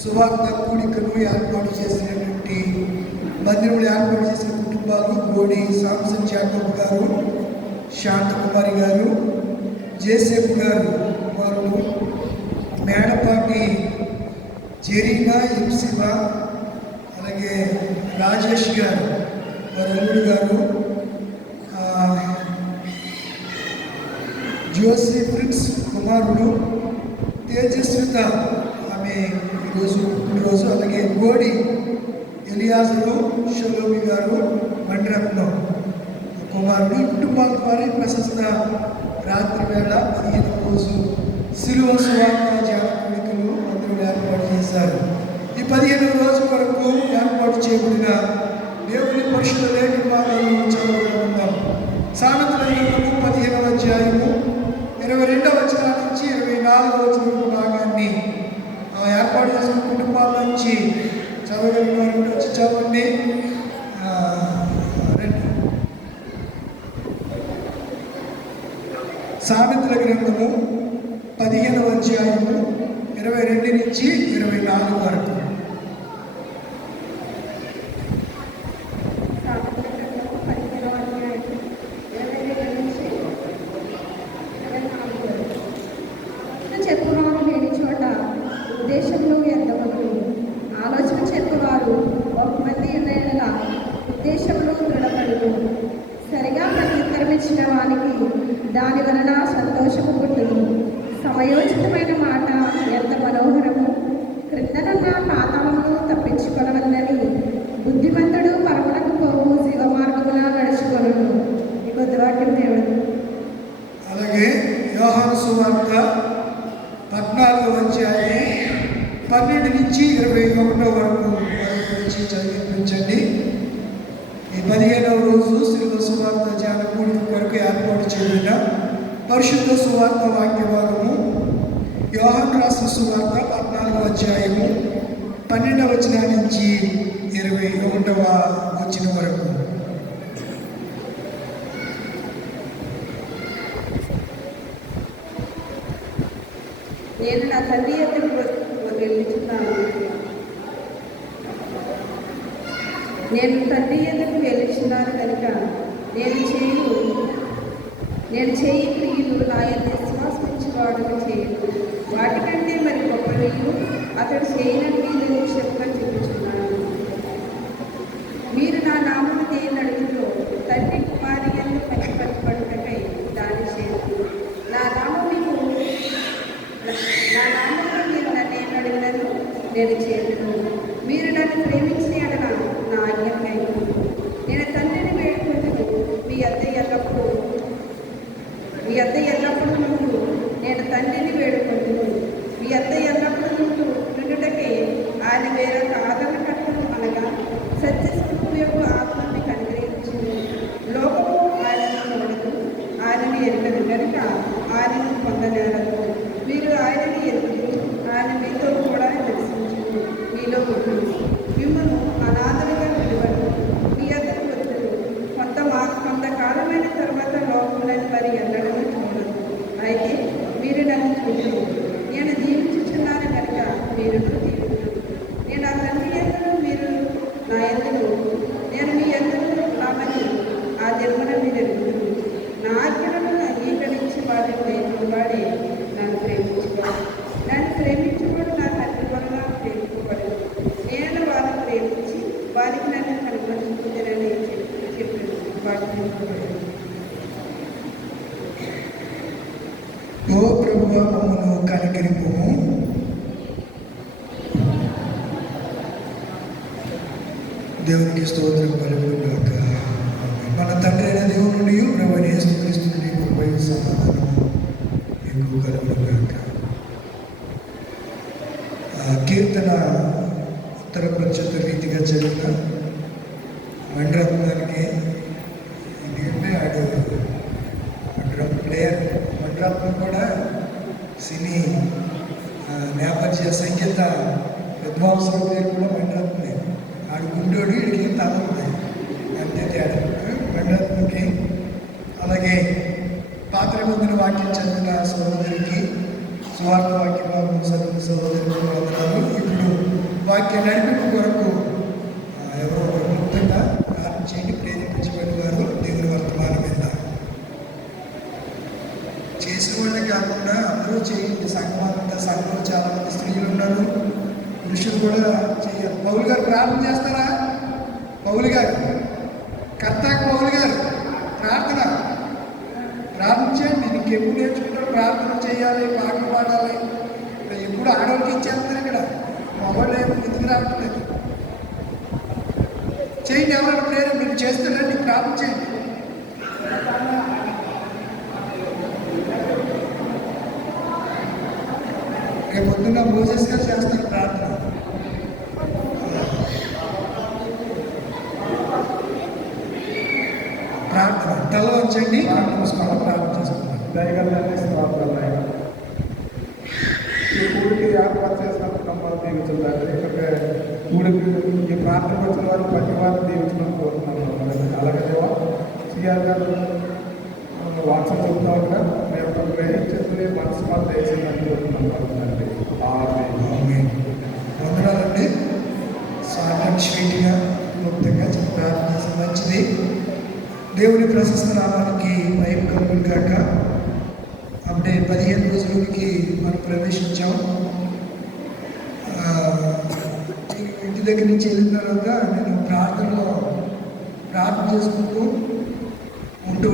సువార్త కూడికను ఏర్పాటు చేసినటువంటి మందిరంలో ఏర్పాటు చేసిన కుటుంబాలు గోడి సాంసన్ జాకబ్ గారు, శాంతకుమారి గారు, జేసేపు గారు వారు, మేడపాటి జెరీనా ఇప్సిబా, అలాగే రాజేష్ గారు వారి అల్లుడు గారు, జోసి ఫ్రిట్స్ కుమారుడు, తేజస్విత ఆమె ఈరోజు అలాగే గోడి ఎలియాజరు షలోమి గారు మండ్రత్నం కుమారుడు. ఈ కుటుంబాల ద్వారా ప్రశస్త రాత్రి వేళ 15వ రోజు శిలువ సువార్త ధ్యాన కూడికలు అందరూ ఏర్పాటు చేశారు. ఈ 15వ రోజు వరకు ఏర్పాటు చేయబడిన దేవుని పరిశుద్ధ లేఖన భాగాలను చదవగలుగుతాం. సామెతల గ్రంథము 15వ అధ్యాయము 22వ వచనం నుంచి 24వ వచనం భాగాన్ని ఏర్పాటు చేసుకున్న కుటుంబాల నుంచి చదవగలిగిన వారి వచ్చి చదవండి. సామెతల గ్రంథము 15వ అధ్యాయము 22 నుంచి 24 వరకు. ఉద్దేశంలో ఎంతమంది ఆలోచన చెప్పేవారు బహుమంది ఎన్నైనా ఉద్దేశంలో దృఢపడును. సరిగా ప్రత్యుత్తరం ఇచ్చిన వానికి దాని వలన సంతోషము పుట్టును. సమయోచితమైన మాట ఎంత మనోహరము. క్రిందనున్న పాతాళమును తప్పించుకొనవలనని బుద్ధిమంతుడు పరమునకు పోవు శివ మార్గమున నడుచుకొనును. ఈ కొద్ది వాక్యం దేవుడు. అలాగే యోహాను సువార్త 14వ అధ్యాయం 12 నుంచి 21 వరకు నుంచి చదివించండి. ఈ 15వ రోజు శిలువ సువార్త ధ్యాన కూడిక కొరకు ఏర్పాటు చేయబడిన పరిశుద్ధ సువార్త వాక్య భాగము యోహాను రాసిన సువార్త 14వ అధ్యాయము 12వ వచనం నుంచి 21వ వచనం వరకు. నేను నా తండ్రి ఎదురు వెళ్ళుచున్నాను. నేను తండ్రి ఎదురు వెళ్ళుచున్నాను కనుక నేను చేయి క్రియలు నా యొక్క విశ్వాసించేవాడు చేయను. వాటికంటే మరి గొప్పవి అతడు చేయనని నేను చెప్పని చెప్పుచున్నాను. మీరు నా నామము దేని అడుగుతో తండ్రి కుమారి ఎందు మంచి పట్టుబడుటకై దాని చేయదు. నా నామంలో మీరు నన్ను ఏం అడిగినను నేను చేయను. మీరు నన్ను ప్రేమించిన ఎడల నా ఆజ్ఞకై నేను తండ్రిని వేడుకుంటూ మీ అద్ద ఎల్లప్పుడూ నేను తండ్రిని వేడుకుంటూ మీ అద్ద ఎల్లప్పుడూ నుండుటకే ఆయన వేరొక ఆదరణకర్తను అనగా సత్యస్వరూపం యొక్క ఆత్మని అనుగ్రహించింది. లోకము ఆయనను చూడదు, ఆయనను ఎరుగదు కనుక ఆయనను పొందలేరదు. మీరు ఆయనని ఎదుగు, ఆయన మీతో కూడా దర్శించు, మీలో ఉంటుంది. మిమ్మల్ని అనాథలుగా విలువను మీ అద్దరు వద్దరు. కొంతకాలమైన తర్వాత లోకంలోని మరి ఎన్నడూ చూడదు. అయితే మీరు నన్ను చూడరు. నేను జీవించుచున్నాను కనుక మీరు దీవించరు. నేను ఆ తండ్రి ఎందుకు మీరు నా ఎందుకు నేను మీ ఎందుకు ఉన్నామని ఆ జన్మను మీరు ఎరుగుతారు. నా ఆజ్ఞలను అంగీకరించి వాడే నన్ను ప్రేమించుకోవాలి. నన్ను ప్రేమించుకోవడం నా తండ్రి వలన ప్రేమించబడదు. నేను వారిని ప్రేమించి వారికి నన్ను కనుగొంచుకుంటానని చెప్పాను. వాటిని ఓ ప్రభువా మమ్మను కనికరింపుము. దేవునికి స్తోత్రం కలుగును గాక. మన తండ్రి అయిన దేవుని నుండి ప్రభువైన యేసుక్రీస్తు నుండి కృపయు సమాధానము మీకు కలుగును గాక. కీర్తన ఉత్తర ప్రత్యుత రీతిగా జరిగిన మండ్రత్నానికి ఎందుకంటే ఆడు డ్రమ్ ప్లేయర్. మండ్రత్నం కూడా సినీ నేపథ్య సంగీత విద్వాంసుల పేరు కూడా మండ్రత్నే. ఆడు గుండోడు, వీడికి తల ఉంది, అంతే తేడా మండ్రత్నంకి. అలాగే పాత్ర పొందిన వాక్యం చదివిన సహోదరికి, స్వార్థ వాక్యం చదివిన సహోదరికి వందనాలు. వాక్య నడిపింపు కొరకు ఎవరో క్లుప్తంగా ప్రార్థన చేయండి. ప్రేరేపించబడిన వారు దేవుని వర్తమానం మీద చేసిన వాళ్ళే కాకుండా అందరూ చేయండి. సంఘంలో చాలా మంది స్త్రీలు ఉన్నారు, పురుషులు కూడా చేయాలి. పౌలు గారు ప్రార్థన చేస్తారా? పౌలు గారు కర్తాకు పౌలు గారు ప్రార్థన చేయండి. నీకు ఎప్పుడు నేర్చుకుంటారు? ప్రార్థన చేయాలి, పాటలు పాడాలి. ఎప్పుడు ఆడవాళ్ళకి ఇచ్చేస్తారు. ఇక్కడ మొబైల్ ఎందుకు రావట్లేదు? చేయండి. ఎవరైనా ప్రేరణ మీరు చేస్తారండి, ప్రార్థన చేయండి. రేపు పొద్దున్న మోసెస్ గారు చేస్తారు ప్రార్థన. తల వచ్చండి, నమస్కారం ప్రార్థన చేస్తున్నాను. దయగలని స్తోత్రాలు. ఈ ఊరికి ఏర్పాటు చేసినప్పుడు నమ్మల్ని దీవించాలి. ఎందుకంటే ఊరికి ఈ ప్రార్థనకు వచ్చిన వారు ప్రతి వారిని దీవించడం కోరుతున్నాను. అలాగే సిఆర్ గారు వాట్సాప్ చెప్తా ఉంటా మేము గ్రహించేది మనసు మాట వేసిందని కోరుతున్నాను. వందనాలండి. సాయంత్రం స్వీట్గా క్లుప్తంగా ప్రార్థన మంచిది. దేవుని ప్రశస్త నామానికి మహిమ కలుగును గాక. అంటే 15 రోజులకి మనం ప్రవేశించాం. ఇంటి దగ్గర నుంచి వెళ్ళిన తర్వాత నేను ప్రార్థన చేసుకుంటూ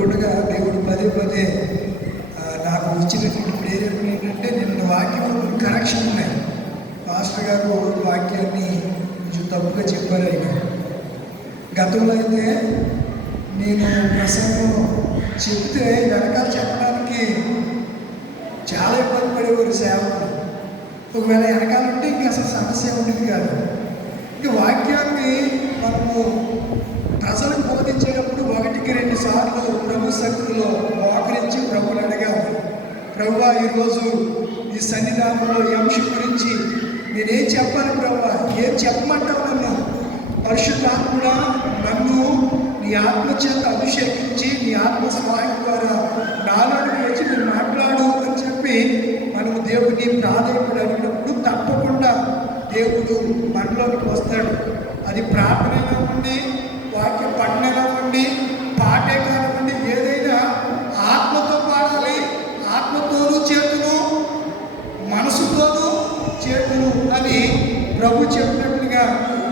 ఉండగా దేవుడు పదే నాకు ఇచ్చినటువంటి ప్రేరణ ఏంటంటే, నిన్న వాక్యంలో కరెక్షన్ ఉన్నాయి. పాస్టర్ గారు వాక్యాన్ని కొంచెం తప్పుగా చెప్పారు. ఆయన గతంలో అయితే నేను ప్రసంగం చెప్తే వెనకాల చెప్పడానికి చాలా ఇబ్బంది పడేవారు సేవకులు. ఒకవేళ వెనకాల ఉంటే ఇంక అసలు సమస్య ఉండేది కాదు. ఇంక వాక్యాన్ని మనము ప్రజలకు బోధించేటప్పుడు 1-2 సార్లు ప్రభు సన్నిధిలో మోకరించి ప్రభుని అడగాలి. ప్రభువా, ఈరోజు ఈ సన్నిధానంలో ఈ అంశం గురించి నేనేం చెప్పాలి ప్రభువా? ఏం చెప్పమంటావు? నన్ను పరిశుద్ధాత్ముడా, నన్ను నీ ఆత్మ చేత అభిషేకించి నీ ఆత్మ సహాయం ద్వారా నాలోకి వచ్చి మీరు మాట్లాడు అని చెప్పి మనము దేవుడిని ప్రాధాన్యపడి అడిగినప్పుడు తప్పకుండా దేవుడు మనలోకి వస్తాడు. అది ప్రార్థన కానివ్వండి, వాక్య పఠన కానివ్వండి, పాటే కానివ్వండి, ఏదైనా ఆత్మతో పాడాలి. ఆత్మతోనూ చేతులు, మనసుతోనూ చేతులు అని ప్రభు చెప్పినట్టుగా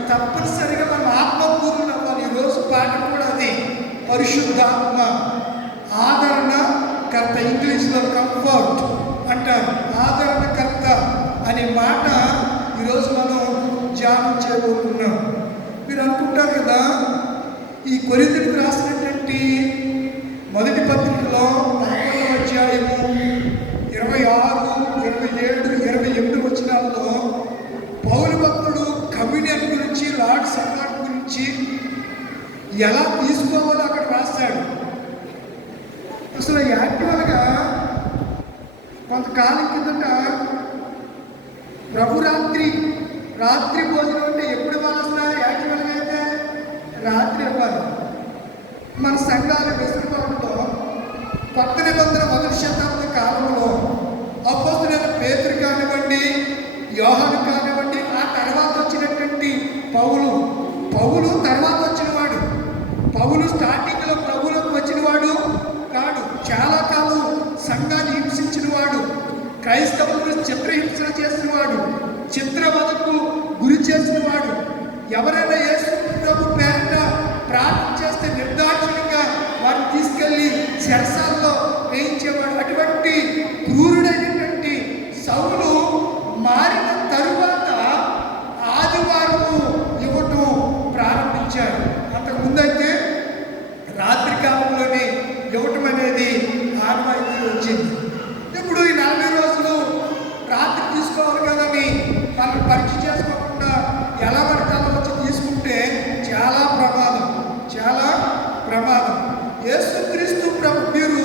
తప్పనిసరిగా మనం ఆత్మపూర్ణ అవ్వాలి. ఈరోజు పాట కూడా అది పరిశుద్ధాత్మ ఆదరణకర్త. ఇంగ్లీష్లో కంఫర్ట్ అంటారు. ఆదరణకర్త అనే మాట ఈరోజు మనం ధ్యానం చేయబోతున్నాం. మీరు అనుకుంటారు కదా, ఈ కొరింథీయులకు రాసినటువంటి మొదటి పత్రికలో 11వ అధ్యాయము 26, 27, 28 వచనాల్లో పౌలు భక్తుడు కమ్యూనియన్ గురించి, లార్డ్ సప్పార్ గురించి ఎలా తీసుకోవాలో అక్కడ రాస్తాడు. అసలు యాక్చువల్గా కొంతకాలం కిందట ప్రభు రాత్రి భోజనం అంటే ఎప్పుడు ఇవ్వాల్సిన? యాక్చువల్గా అయితే రాత్రి ఇవ్వాలి. మన సంఘాల వెసులుబాటులో కొత్త నిబంధన 1వ శతాబ్ద కాలంలో అపోస్తలుడైన పేతురు కానివ్వండి, యోహాను కానివ్వండి, ఆ తర్వాత వచ్చినటువంటి పౌలు తర్వాత వచ్చినవాడు. పౌలు స్టార్టింగ్లో ప్రభువులకు వచ్చినవాడు కాడు. చాలా కాలం సంఘాన్ని హింసించిన వాడు, క్రైస్తవులను చిత్రహింసన చేసినవాడు, చిత్రవదకు గురి చేసినవాడు. ఎవరైనా యేసు ప్రభు పేరిట ప్రార్థన చేస్తే నిర్దాక్షిణ్యంగా వారిని తీసుకెళ్లి చెరసాల్లో వేయించేవాడు. అటువంటి క్రూరుడైనటువంటి సౌలు మారిన తరువాత ఆదివారము ఇవ్వటం ప్రారంభించారు. అంతకుముందైతే రాత్రి కాలంలోనే ఇవ్వటం అనేది ఆనవాయితీ వచ్చింది. ఇప్పుడు ఈ 40 రోజులు రాత్రి తీసుకోవాలి కదని వాళ్ళు పరీక్ష చేసుకోకుండా ఎలా పడతాలో వచ్చి తీసుకుంటే చాలా ప్రమాదం. యేసుక్రీస్తు ప్రభు మీరు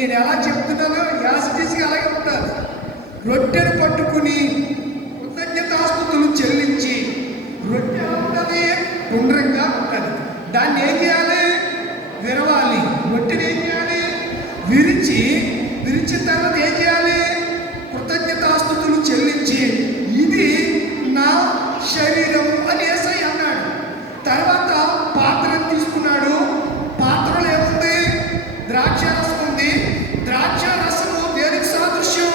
నేను ఎలా చెప్తున్నానో యాస తీసి అలాగే ఉంటాను. రొట్టెను పట్టుకుని కృతజ్ఞతాస్తుతులు చెల్లించి, రొట్టె ఎలా ఉంటుంది? గుండ్రంగా ఉంటుంది. దాన్ని ఏం చేయాలి? విరవాలి. రొట్టెని ఏం చేయాలి? విరిచిన తర్వాత ఏం చేయాలి? కృతజ్ఞతాస్తుతులు చెల్లించి, ఇది నా శరీరం అని యేసయ్య అన్నాడు. తర్వాత పాత్రను తీసుకున్నాడు. పాత్రలో ఏముంది? ద్రాక్షారసం ఉంది. ద్రాక్షారసము దేనికి సాదృశ్యం?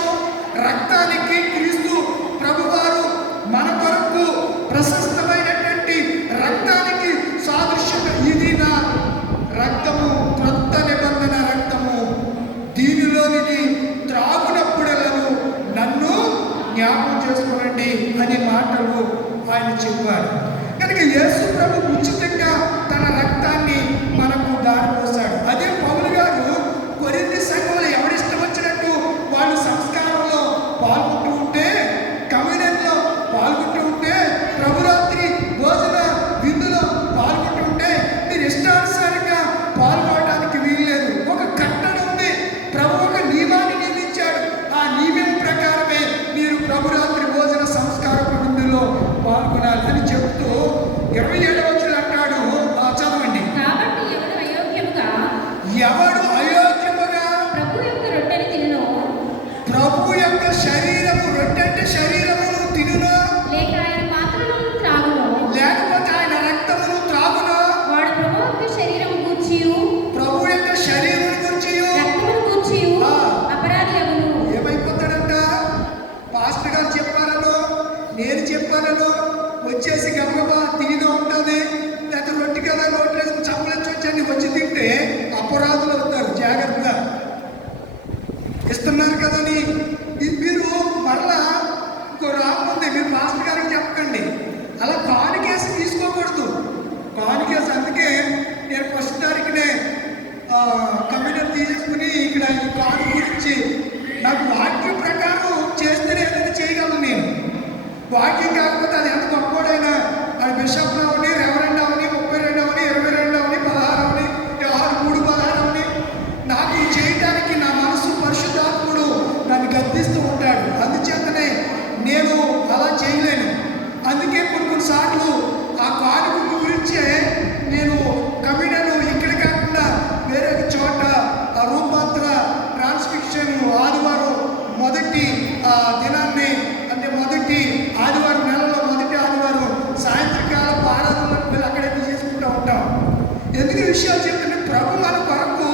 రక్తానికి. క్రీస్తు ప్రభువారు మన కొరకు ప్రశస్తమైనటువంటి రక్తానికి సాదృశ్యం. ఇది నా రక్తము, క్రొత్త నిబంధన రక్తము. దీనిలోనిది త్రాగునప్పుడెల్లను నన్ను జ్ఞాపకం చేసుకోనండి అనే మాటలు ఆయన చెప్పారు. కనుక యేసు ప్రభు ఉచితంగా తన రక్తాన్ని మనకు దారిపోసాడు. అదే పౌలు గారు కొరింథీ సంఘంలో ఎవరిష్టం వచ్చినట్టు వాళ్ళు సంస్కారంలో పాల్గొంటూ ఉంటే, కమ్యూనియన్లో పాల్గొంటూ ఉంటే, ప్రభురాత్రి భోజన విందులో పాల్గొంటూ ఉంటే మీరు ఇష్టానుసారంగా పాల్గొనడానికి వీల్లేదు. ఒక కట్టడ ఉంది. ప్రభు ఒక నియమాన్ని నియమించాడు. ఆ నియమం ప్రకారమే మీరు ప్రభురాత్రి భోజన సంస్కారపు విందులో పాల్గొనాలి అని చెప్తూ 27వ వచనం అంటాడు. చదవండి. కాబట్టి ఎవడు అయోగ్యముగా ప్రభు యొక్క రొట్టెని తినును, ప్రభు యొక్క శరీరము, రొట్టె అంటే శరీరమును తినును, లేక ఆయన పాత్రలను త్రాగును, లేకపోతే ఆయన రక్తమును త్రాగును, వాడు ప్రభు యొక్క శరీరము గూర్చియు ప్రభు యొక్క శరీరం గురించి రక్తమును గూర్చియు అపరాధి అగును. ఏమైపోతాడంట? పాస్టర్ గారు చెప్పారనో నేను చెప్పానో వచ్చేసి గబగబా తినగా ఉంటుంది, లేకపోతే రొట్టె కదా నోట్లు వేసుకుని చంపలేసి వచ్చి వచ్చి తింటే అపరాధులు అవుతారు. జాగ్రత్తగా ఇస్తున్నారు కదని మీరు మరలా ఇంకో రాకుంది. మీరు మాస్టర్ గారికి చెప్పకండి. అలా కానుకేసి తీసుకోకూడదు. కానుకేసి అందుకే నేను ఫస్ట్ తారీఖునే కమ్యూనిటీ తీసేసుకుని ఇక్కడ ఈ కాను గురించి నాకు వాక్యం ప్రకారం చేస్తేనే ఏదైనా చేయగలను. నేను వాక్యం కాకపోతే అది ఎంత గొప్పడైనా అది బిషప్ అవని, రెవరెండ్ అవని, 32 అవని, 22 అవని, 16 అవని, 6:3:16 అవని, నాకు ఇది చేయడానికి నా మనసు పరిశుద్ధాత్ముడు నన్ను గద్దిస్తూ ఉంటాడు. అందుచేతనే నేను అలా చేయలేను. అందుకే కొన్నిసార్లు ఆ కానుక గురించే నేను కమ్యూనియన్ ఇక్కడ కాకుండా వేరే చోట ఆ రూపాంతర ట్రాన్స్ఫిక్షన్ ఆదివారం మొదటి దినాన్ని, అంటే మొదటి ఆదివారం, నెలలో మొదటి ఆదివారం సాయంత్రకాల ఆరాధనలకు వెళ్ళి అక్కడైతే చేసుకుంటూ ఉంటాం. ఎందుకు ఈ విషయాలు చెప్తుంటే ప్రభు మన కొరకు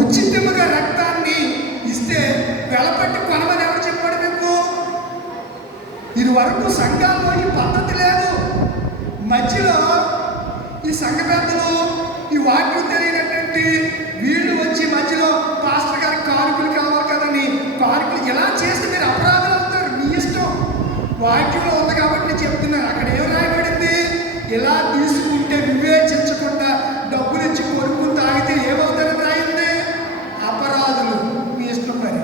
ఉచితముగా రక్తాన్ని ఇస్తే వెలపట్టి కొనమని ఎవరు చెప్పాడు మీకు? ఇది వరకు సంఘాల్లో ఈ పద్ధతి లేదు. మధ్యలో ఈ సంఘ పెద్దలు ఈ వాక్యం తెలియనటువంటి వీళ్ళు వచ్చి మధ్యలో పాస్టర్ గారికి కానుకలు కావాలి కదని కానుకలు ఇలా చేస్తే మీరు అపరాధులు అవుతారు. మీ ఇష్టం. వాక్యంలో ఉంది కాబట్టి నేను చెప్తున్నాను. అక్కడ ఏం రాయబడింది? ఇలా తీసుకుంటే వివేచించకుండా డబ్బులు ఇచ్చి కొనుక్కుని తాగితే ఏమవుతారని రాయింది? అపరాధులు. మీ ఇష్టం. మరి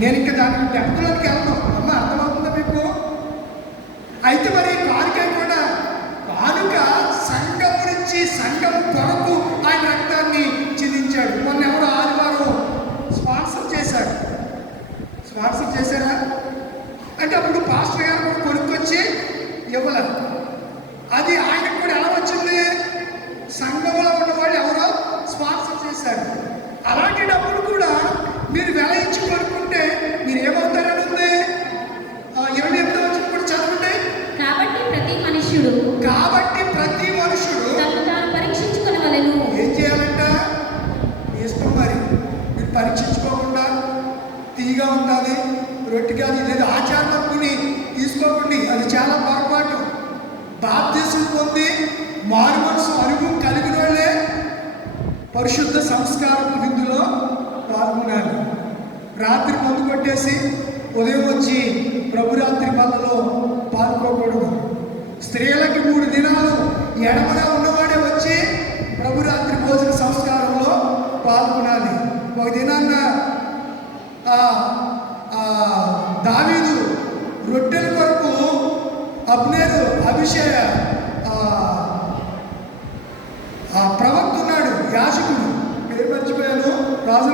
నేను ఇంకా దానికి డెప్త్లోకి వెళ్ళను. అమ్మ అర్థమవుతుందా మీకు? అయితే మరి కానుక కూడా కానుక సంఘం నుంచి సంఘం కొరకు ఆయన రక్తాన్ని చెల్లించాడు. మొన్న ఎవరో ఆదివారం స్పాన్సర్ చేశాడు. స్పాన్సర్ చేశారా అంటే అప్పుడు పాస్టర్ గారు కూడా కొనుక్కొచ్చి ఇవ్వలేదు. అది ఆయనకు కూడా ఎలా వచ్చింది? సంఘంలో ఉన్న వాళ్ళు ఎవరో స్పాన్సర్ చేశారు. అలాంటి డబ్బులు కూడా మీరు వెల ఇచ్చి కొనుక్కుంటే మీరు ఏమవుతారని ఉంది. 28వ వచనం కూడా చదవండి. కాబట్టి ప్రతి మనుషుడు తనను తాను పరీక్షించుకొనవలెను. ఏం చేయాలంట? ఇష్టం. మరి మీరు పరీక్షించుకోకుండా తీగా ఉండాలి. రొట్టె కాదు లేదు ఆచారం అనుకుని తీసుకోకండి. అది చాలా పొరపాటు. బాప్తిసం పొంది మారు మనసు అనుభవం కలిగిన వాళ్ళే పరిశుద్ధ సంస్కారం విందులో పాల్గొనాలి. రాత్రి మందు కొట్టేసి ఉదయం వచ్చి ప్రభురాత్రి బల్లలో పాల్గొకూడదు. స్త్రీలకి 3 దినాలు ఎడమగా ఉన్నవాడే వచ్చి ప్రభురాత్రి భోజన సంస్కారంలో పాల్గొనాలి. ఒక దినాన్న దావీదు రొట్టెల కొరకు అబ్నేరు అభిషేక ప్రవక్త ఉన్నాడు, యాజకుడు, పేరు మర్చిపోయాను, రాజు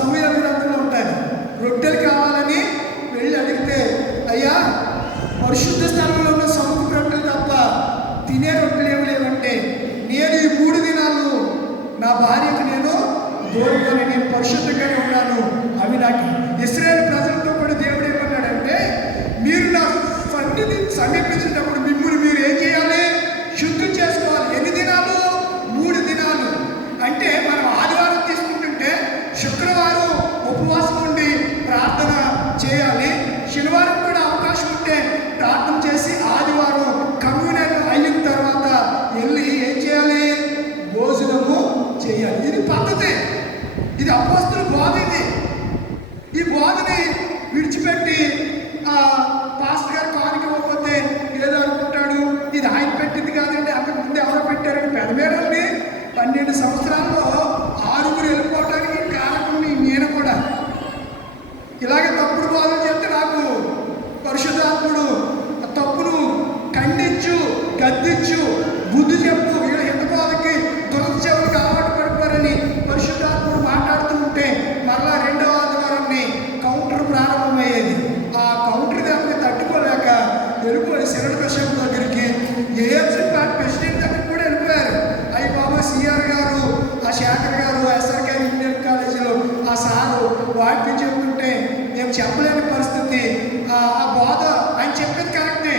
సమూయేలు గ్రంథంలో ఉంటాయి. రొట్టెలు కావాలని వెళ్ళి అడిగితే, అయ్యా పరిశుద్ధ స్థలంలో ఉన్న సముద్ర రొట్టెలు తప్ప తినే రొట్టెలు ఏమి లేవంటే, నేను ఈ 3 దినాలు నా భార్యకు నేను దూరంగానే, నేను పరిశుద్ధంగానే ఉన్నాను. అవి నాకు ఇశ్రాయేలు ప్రజలతో కూడా దేవుడు ఏమన్నాడంటే, మీరు నా సన్నిధి సమీపించేటప్పుడు మిమ్మల్ని మీరు ఏం చేయాలి? శుద్ధి చేసుకోవాలి. ఎన్ని దినాలు? 3 దినాలు. అంటే మనం ఆదివారం తీసుకుంటుంటే శుక్రవారం ఉపవాసం ఉండి ప్రార్థన చేయాలి. శనివారం కూడా అవకాశం ఉంటే ప్రార్థన చేసి ఆదివారం కమ్యూనియన్ అయిన తర్వాత వెళ్ళి ఏం చేయాలి? భోజనము చేయాలి. ఇది పద్ధతి, ఇది అపోస్తలుల బోధ. ఈ బోధని విడిచిపెట్టి పాస్టర్ గారు కానుక ఇవ్వకపోతే ఏదో అనుకుంటాడు, ఇది ఆయన పెట్టింది కాదండి, అంతకు ముందు ఎవరో పెట్టారని పెదమేరల్ని 12 సంవత్సరాల్లో 6 వెళ్ళిపోవడానికి కారణం నేను కూడా. ఇలాగే తప్పుడు బోధన చేస్తే నాకు పరిశుద్ధాత్ముడు తప్పును ఖండించు, గద్దించు, బుద్ధి చెప్పు, వీళ్ళ హిత బోధకి దురదృష్టవులకు అలవాటు పడిపోరని పరిశుద్ధాత్ముడు మాట్లాడుతూ ఉంటే మరలా 2వ ఆదివారాన్ని కౌంటర్ ప్రారంభమయ్యేది. ఆ కౌంటర్ దాన్ని తట్టుకోలేక వెళ్ళిపోయి శరణ ప్రశాంత్ దగ్గరికి, ఏఎంసీ పార్టీ ప్రెసిడెంట్ దగ్గరికి కూడా వెళ్ళిపోయారు. అయ్యి బాబా సిఆర్ గారు, ఆ శేఖర్ గారు, ఎస్ఆర్కేఆర్ ఇండియన్ కాలేజీలో ఆ సారు వాటిని చెబుతుంటే మేము చెప్పలేని పరిస్థితి. ఆ బోధ ఆయన చెప్పేది కరెక్టే,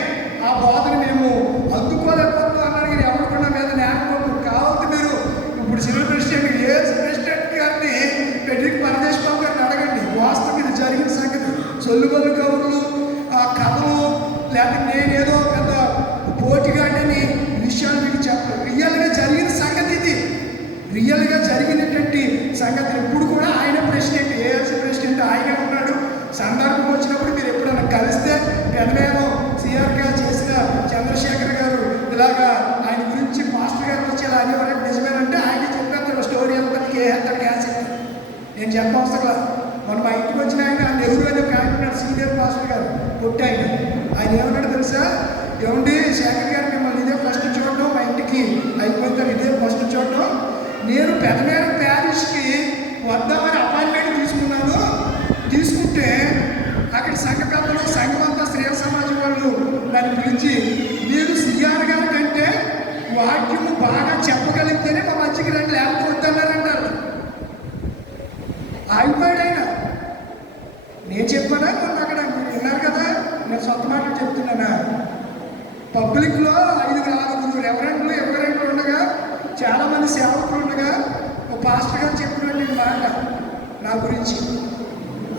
ఆ బోధను మేము అందుకోలేకపోతున్నాం అన్నారు. మీరు ఎవరికన్నా మీద నేర్చుకోవడం కావాలి. మీరు ఇప్పుడు సివిల్ ప్రెసిడెంట్ ఏఎంసీ ప్రెసిడెంట్ గారిని పెద్దికి పరదేశ్ బాబు గారిని అడగండి. వాస్తవం ఇది జరిగిన సంగతి. సొల్లుబల్లు కబుర్లు, ఆ కథలు, లేకపోతే నేనేదో పెద్ద పోటీగాడని విషయాలు మీకు చెప్పాలి. రియల్గా జరిగిన సంగతి ఇది. రియల్గా జరిగినటువంటి సంగతి. ఇప్పుడు కూడా ఆయన ప్రెసిడెంట్, ఏఎంసీ ప్రెసిడెంట్ ఆయనే ఉన్నాడు. సందర్భం వచ్చినప్పుడు మీరు ఎప్పుడైనా కలిస్తే పెద్దమేమో సిఆర్ గారు చేసిన చంద్రశేఖర్ గారు ఇలాగా ఆయన గురించి మాస్టర్ గారు వచ్చి ఇలా అనేవారంటే నిజమేనంటే ఆయన చెప్పేస్తాడు స్టోరీ అంతటికి ఏస్తాడు యాసిడ్. నేను చెప్పవసరం. మన మా ఇంటికి వచ్చిన ఆయన నెహ్రూ అనే ఒక ఆయన ఉన్నాడు, సీనియర్ మాస్టర్ గారు, కొట్టి ఆయన ఏమన్నాడు తెలుసా? ఏమండి శేఖర్ గారు మిమ్మల్ని ఇదే ఫస్ట్ చూడడం, మా ఇంటికి అయిపోతారు ఇదే ఫస్ట్ చూడడం. నేను పెదమేర ప్యారిస్కి వద్దామని అపాయింట్మెంట్ తీసుకున్నాను. తీసుకుంటే అక్కడ సంఘ పెద్దలు, సంఘమంతా స్త్రీ సమాజం వాళ్ళు నన్ను పిలిచి, మీరు సిఆర్ గారి కంటే వాక్యము బాగా చెప్పగలిగితేనే మా మధ్యకి రండి, లేకపోతే వద్దన్నారంటారు. ఆగిపోయాడు ఆయన. నేను చెప్పానా మొన్న అక్కడ విన్నారు కదా, నేను సొంత మాటలు చెప్తున్నానా? పబ్లిక్లో 5-6 రెవరెంట్లు ఉండగా, చాలామంది సేవకులు ఉండగా ఒక పాస్టర్ గారు చెప్పినటువంటి మాట నా గురించి.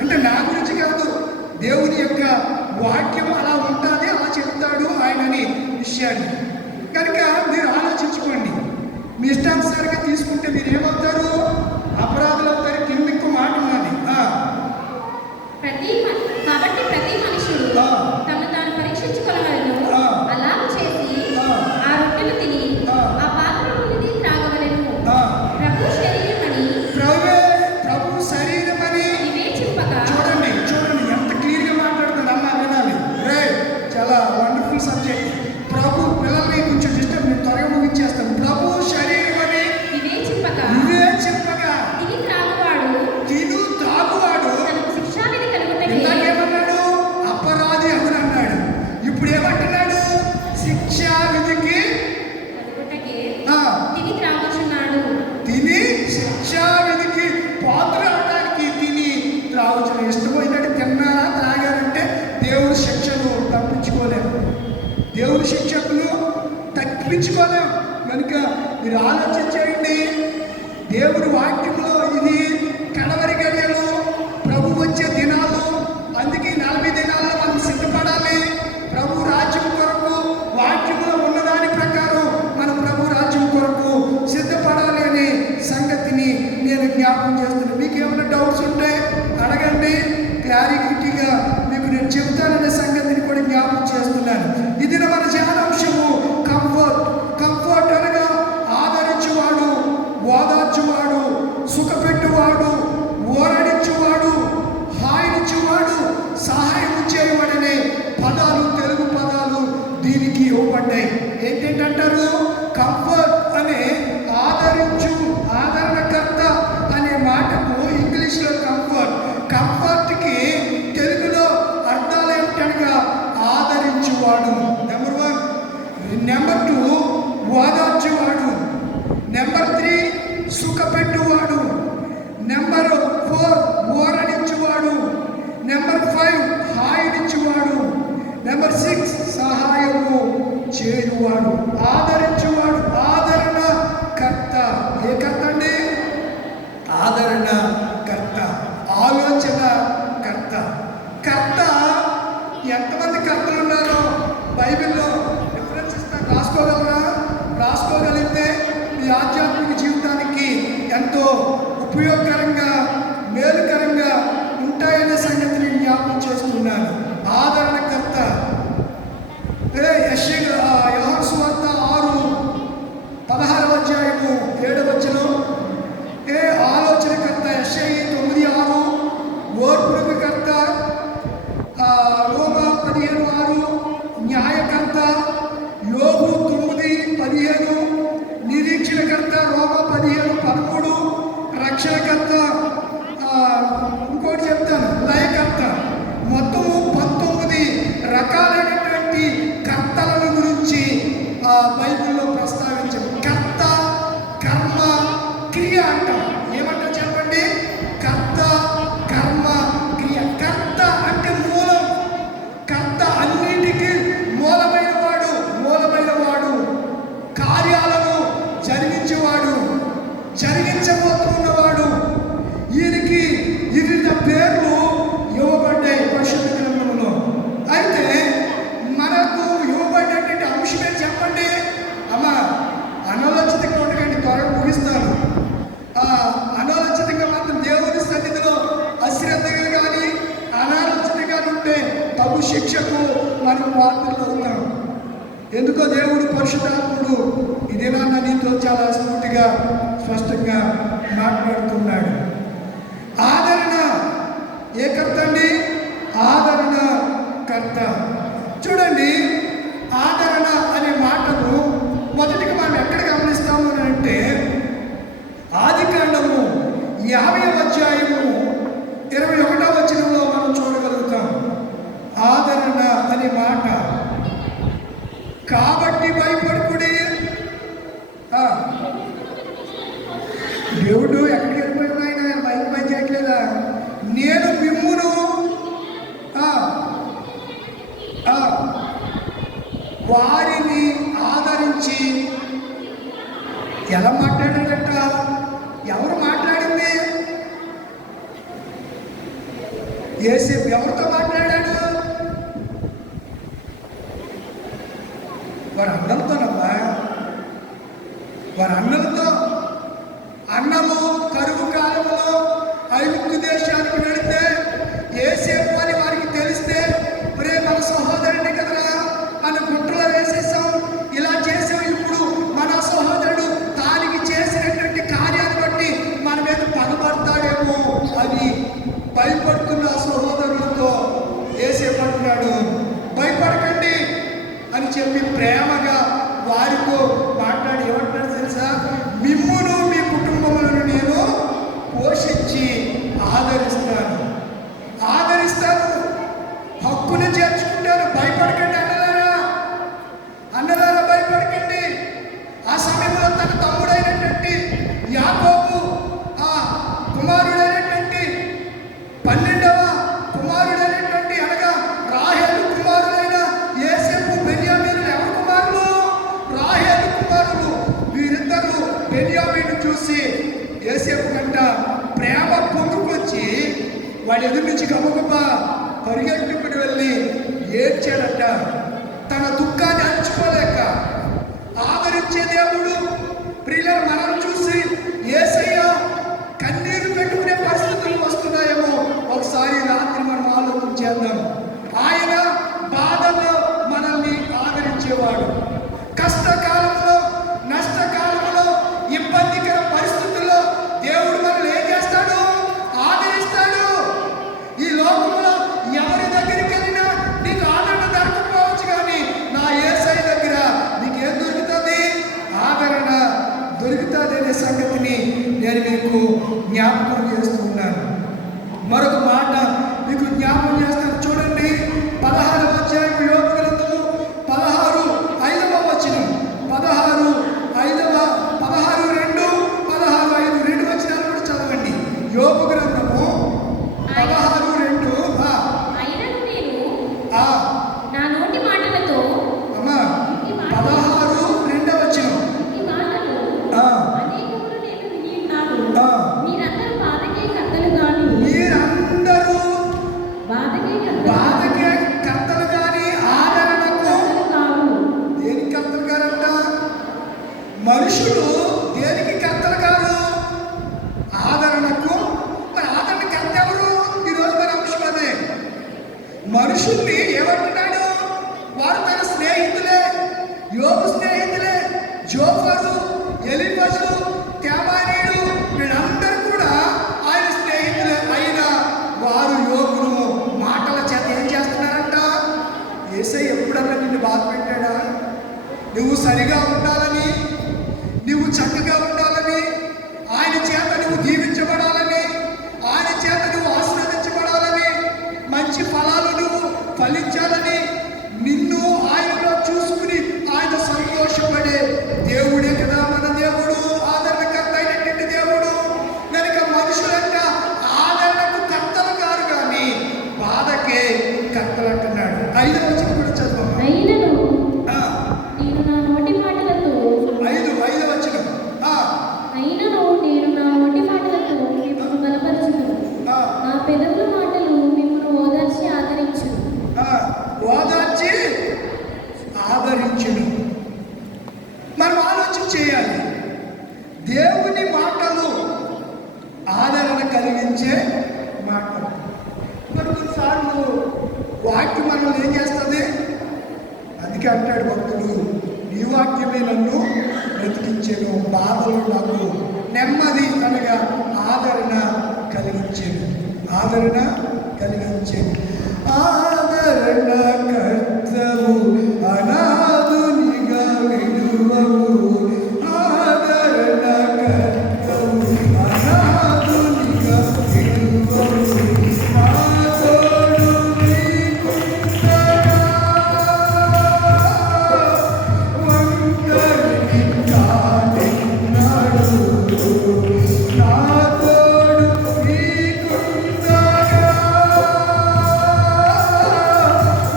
అంటే నా గురించి కాదు, దేవుని యొక్క వాక్యం అలా ఉంటుంది, అలా చెప్తాడు ఆయనని విషయాన్ని. కనుక మీరు ఆలోచించుకోండి. మీ ఇష్టానుసారంగా తీసుకుంటే మీరు ఏమవుతారు? అపరాధులు అవుతారు. కింద ఇంకో మాట ఉన్నది. కాబట్టి ప్రతి మనుషుడు తను తాను పరీక్షించుకొనవలెను. అలా చేసి ఆ రొట్టెలు తిని ఆ పాత్రలో నుండి త్రాగవలెను. ప్రభు శరీరమని వివేచింపక. చూడండి ఎంత క్లియర్గా మాట్లాడుతుంది అమ్మ, వినాలి. చాలా వండర్ఫుల్ సబ్జెక్ట్. ప్రభు పిల్లల్ని కొంచెం డిస్టర్బ్, నేను త్వరగా ముగించేస్తాను. ప్రభు శరీరం అని వివేచింపక తిను త్రాగువాడు తనకు శిక్షావిధి కలుగుటకే. ఇందాకేమన్నాడు? అపరాధి అని అన్నాడు. ఇప్పుడు ఏమంటున్నాడు? శిక్షావిధికి తిని త్రాగుచున్నాడు. తిని శిక్షావిధికి పాత్ర అవడానికి తిని త్రాగుచున్నాడు. ఇష్టమైనట్టు తిన్నారా, త్రాగారంటే దేవుడి శిక్షను తప్పించుకోలేము, దేవుడి శిక్షకులు తప్పించుకోలేము. కనుక మీరు ఆలోచించేయండి. దేవుడి వాక్యంలో ఇది కడవరి గడియలు, ప్రభు వచ్చే దినాలు. అందుకే 40 దినాల్లో మనం సిద్ధపడాలి. ప్రభు రాజ్యం కొరకు వాక్యంలో ఉన్నదాని ప్రకారం మనం ప్రభు రాజ్యం కొరకు సిద్ధపడాలి అనే సంగతిని నేను జ్ఞాపకం చేస్తున్నాను. మీకు ఏమైనా డౌట్స్ ఉంటే అడగండి, క్లారిటీగా మీకు నేను చెప్తాననే సంగతిని కూడా జ్ఞాపకం చేస్తున్నాను. ఇది మన ధ్యానాంశము కంఫర్ట్ అనగా ఆదరించువాడు, ఓదార్చువాడు, సుఖపెట్టువాడు, ఓరడించువాడు, హాయినిచ్చువాడు, సహాయం చేయవాడనే పదాలు, తెలుగు పదాలు దీనికి ఇవ్వబడ్డాయి. ఏంటంటారు? కంఫర్ట్ అనే ఆదరించు, ఆదరణకర్త అనే మాటకు ఇంగ్లీష్లో చేయువాడు, ఆదరించువాడు, ఆదరణ కర్త. ఏ కర్త అండి? ఆదరణ కర్త, ఆలోచన కర్త. కర్త ఎంతమంది కర్తలు ఉన్నారో బైబిల్లో రిఫరెన్స్ ఇస్తాను, రాసుకోగలరా? రాసుకోగలిగితే మీ ఆధ్యాత్మిక జీవితానికి ఎంతో ఉపయోగకరంగా, మేలుకరంగా ఉంటాయనే సంగతిని జ్ఞాపకం చేస్తున్నాను. ఆదరణకర్త. యోహాను సువార్త 6:16 అధ్యాయము 7వ వచనం. ఆలోచనకర్త యెషయా 9:6. ఓర్పునకు కర్త రోమా 15:6. న్యాయకర్త యోబు 9:15. నిరీక్షణకర్త రోమా 15:13. రక్షణకర్త ఇంకోటి చెప్తాను, లయకర్త. మొత్తము 19 రకాలైనటువంటి కర్తలను గురించి బైబిల్లో ప్రస్తావించారు. కర్త, కర్మ, క్రియ అంటాం. ఏమంటారు చెప్పండి? కర్త, కర్మ, క్రియ. కర్త అంటే మూలం. కర్త అన్నిటికీ మూలమైన వాడు, కార్యాలను జరిగించేవాడు, జరిగించబోతున్నవాడు. ఈయనకి వివిధ పేర్లు ఇవ్వబడ్డాయి పరిశుద్ధ గ్రంథంలో. అయితే మనకు ఇవ్వబడినటువంటి అంశం ఏంటి చెప్పండి? అమ్మ, అనాలోచితంగా ఉండకండి, త్వరగా ముగిస్తాను. అనాలోచితంగా మాత్రం దేవుని సన్నిధిలో అశ్రద్ధగా కానీ అనాలోచితంగా ఉంటే తగు శిక్షకు మనం పాత్రలు అవుతాం. ఎందుకో దేవుడు పరిశుద్ధాత్ముడు ఇదేనా నీతో చాలా స్ఫూర్తిగా స్పష్టంగా మాట్లాడుతున్నాడు. ఆదరణ ఏ కర్త అండి? ఆదరణ కర్త. చూడండి, ఆదరణ అనే మాటను మొదటిగా మనం ఎక్కడ గమనిస్తాము అని అంటే ఆదికాండము 50వ అధ్యాయము 21వ వచనంలో మనం చూడగలుగుతాం. ఆదరణ అనే మాట. కాబట్టి భయపడుకుడి. దేవుడు ఎక్కడికి వెళ్ళిపోయినా ఆయన భయం చేయట్లేదా? నేను మిమ్మును వారిని ఆదరించి. ఎలా మాట్లాడాడట? ఎవరు మాట్లాడింది? యేసేపు ఎవరితో మాట్లాడాడు? వారి అన్నలతోనమ్మా, వారి అన్నలతో. అన్నము కరువు కాలంలో ఐగుప్తు దేశానికి వెళితే యేసేపు అని వారికి తెలిస్తే, ఒరే మన సహోదరుని కదరా మన గుట్టలో వేసేసాం, ఇలా చేసాం, ఇప్పుడు మన సహోదరుడు తానికి చేసినటువంటి కార్యాన్ని బట్టి మన మీద పగబడతాడేమో అని భయపడుతున్న సహోదరులతో యేసేపు అంటున్నాడు, భయపడకండి అని చెప్పి ప్రేమగా వారితో మాట్లాడి ఏమంటాడు తెలుసా? మిమ్మును మీ కుటుంబములను నేను పోషించి ఆదరిస్తాను, హక్కును చేర్చుకుంటాను. భయపడకండి అన్నలారా భయపడకండి. ఆ సమయంలో తన తమ్ముడైనటువంటి యాకోబు, ఆ కుమారుడైనటువంటి 12వ కుమారుడైనటువంటి అనగా రాహేలు కుమారుడైన యేసేపు, బెన్యామీను ఎవరి కుమారులు? రాహేలు కుమారులు. వీరిద్దరూ బెన్యామీను చూసి యేసేపు కంట ప్రేమ పొంగుకొచ్చి వాడి ఎదురు నుంచి గబగబా పరిగెట్టుకుని వెళ్ళి ఏడ్చాడట. తన దుఃఖాన్ని అణచుకోలేక. ఆదరించే దేవుడు ప్రియుల మనం చూసి యేసయ్య కన్నీరు పెట్టుకునే పరిస్థితులు వస్తున్నాయేమో ఒకసారి రాత్రి మనం ఆలోచన చేద్దాం. ఆయన బాధలో మనల్ని ఆదరించేవాడు. కష్టకాలంలో, నష్టకాలంలో, ఇబ్బందికర పరిస్థితుల్లో దేవుడు మనల్ని ఏం చేస్తాడు? ఆదరిస్తాడు. ఈ లోకంలో ఎవరి దగ్గరికి వెళ్ళినా నీకు ఆదరణ దొరకకపోవచ్చు, కానీ నా యేసయ్య దగ్గర నీకేం దొరుకుతుంది? ఆదరణ దొరుకుతుంది అనే సంగతిని నేను మీకు జ్ఞాపకం చేస్తున్నాను. మరొక మాట మీకు జ్ఞాపకం చేస్తాను. చూడండి, 16వ అధ్యాయం యోబు గ్రంథము 16:5వ వచనం. 16:2 వచనాలు కూడా చదవండి. యోబు గ్రంథము 16:2. అయినను నేను నా నోటి మాటలతో అమ్మా, మనుషులు దేనికి కర్తలు కాదు? ఆదరణకు. మరి ఆదరణ కర్త ఎవరు? ఈరోజు మన అంశం అదే. మనుషుల్ని ఏమంటున్నాడు? వారు తన స్నేహితులే, యోగు స్నేహితులే. జోఫరు, ఎలిఫజు, తెమానీయుడు వీళ్ళందరూ కూడా ఆయన స్నేహితులే. అయినా వారు యోగును మాటల చేత ఏం చేస్తున్నారంట? యేసయ్య ఎప్పుడన్నా నిన్ను బాధ పెట్టాడా? నువ్వు సరిగా ఉండాలని, నువ్వు చక్కగా ఉండాలని, ఆయన చేత నువ్వు దీవించబడాలని, ఆయన చేత నువ్వు ఆశీర్వదించబడాలని, మంచి ఫలాలు నువ్వు ఫలించాలని, నిన్ను ఆయనలో చూసుకుని ఆయన సంతోషపడే దేవుడే కదా మన దేవుడు, ఆదరణకర్త అయినటువంటి దేవుడు. కనుక మనుషులంట ఆదరణకు కర్తలు కారు కానీ బాధకే కర్తలు అంటున్నాడు. 5వ వచనం కూడా చదవమ్మా. అయినను నేను నా నోటి మాటలతో 5వ వచనం. అయినను నేను నా నోటి మాటలతో మిమ్మల్ని బలపరచుదును. నా పెదవుల మాటలు మిమ్మల్ని ఓదార్చి ఆదరించును. ఓదార్చి ఆదరించును. మనం ఆలోచన చేయాలి. దేవుని మాటలు ఆదరణ కలిగించే మాటలు. మరి కొన్నిసార్లు వాక్యం మనల్ని ఏం చేస్తుంది? అందుకే అంటాడు భక్తుడు, నీ వాక్యమే నన్ను బ్రతికించేను, బాధలు నాకు నెమ్మది అనగా ఆదరణ కలిగించేను, ఆదరణ కలిగించేను. ఆదరణ కర్తవు అనాథునిగా విడువవు, ఆదరణ కర్తవు అనాథునిగా విడువవు, నా తోడు నీకుండగా ఒంటరిని కానెన్నడు, నా తోడు నీకుండగా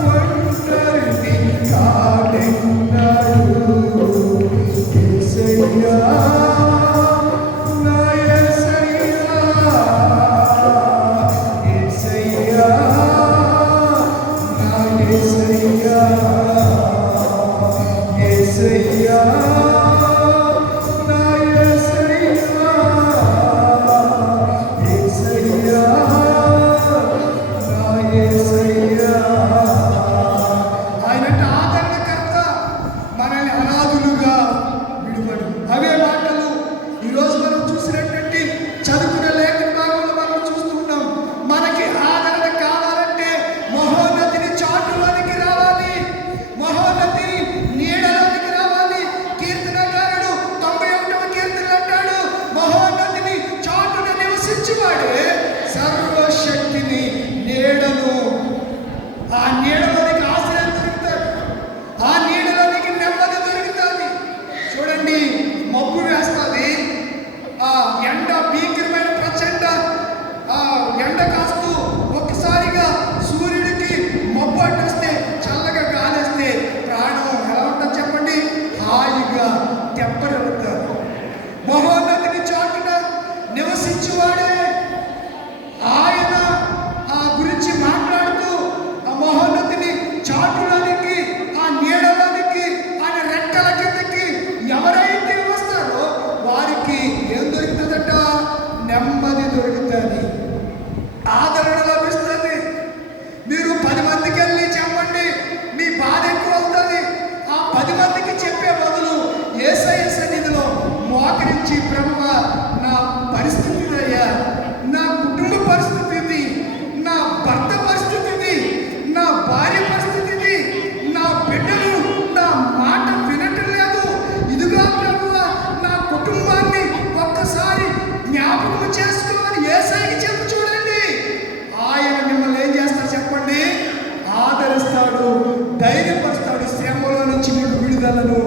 ఒంటరిని కానెన్నడు. యేసయ్యా నా యేసయ్యా, యేసయ్యా నా యేసయ్యా, యేసయ్యా నా యేసయ్యా, యేసయ్యా నా యేసయ్యా. ఆయనంట ఆదరణకర్త, మనల్ని అనాథులుగా విడువడు. అవే మాటలు ఈరోజు మనం చూసినటువంటి చదువుకున్న లేఖన భాగంలో మనం చూస్తూ ఉన్నాం. మనకి ఆదరణ కావాలంటే మహోన్నతిని చాటులోనికి రావాలి, మహోన్నతి నీడలోనికి రావాలి. కీర్తనకారుడు 91వ కీర్తన అంటాడు, మహోన్నతిని చాటున నివసించువాడే సర్వశక్తిని నీడను, ఆ నీడలోనికి ఆశ్రయం దొరుకుతాడు, ఆ నీడలోనికి నెమ్మది దొరుకుతుంది. చూడండి, మబ్బు వేస్తుంది, ఆ ఎండ భీకరమైన ప్రచండ ఎండ కాస్తూ ఒక్కసారిగా సూర్యుడికి మబ్బు అడ్డొస్తే, చల్లగా గాలేస్తే ప్రాణం ఎలా ఉంటుంది చెప్పండి? హాయిగా తెప్పరెలుతారు. మహోన్నతిని చాటున నివసించువాడే ఆయన ఆ గురించి మాట్లాడుతూ, ఆ మహోన్నతిని చాటులోనికి, ఆ నీడలోనికి, ఆయన రెక్కల కిందకి ఎవరైతే వస్తారో వారికి ఏం దొరుకుతుందట? నెమ్మది దొరుకుతుంది, ఆదరణ లభిస్తుంది. మీరు 10 మందికి వెళ్ళి చెప్పండి, మీ బాధ ఎక్కువ అవుతుంది. ఆ 10 మందికి చెప్పే బదులు యేసయ్య సన్నిధిలో మోకరించి, ప్రభువా నా పరిస్థితి అయ్యా, నా కుటుంబ పరిస్థితి ఇది, నా భర్త పరిస్థితి ఇది, నా భార్య పరిస్థితి ఇది, నా బిడ్డలు నా మాట వినటం లేదు, ఇదిగో ప్రభువా నా కుటుంబాన్ని ఒక్కసారి జ్ఞాపకం చేసుకోమని యేసయ్యకి చెప్పి చూడండి. ఆయన మిమ్మల్ని ఏం చేస్తారు చెప్పండి? ఆదరిస్తాడు, ధైర్యపరుస్తాడు. శ్రమలో నుంచి మీకు విడుదలను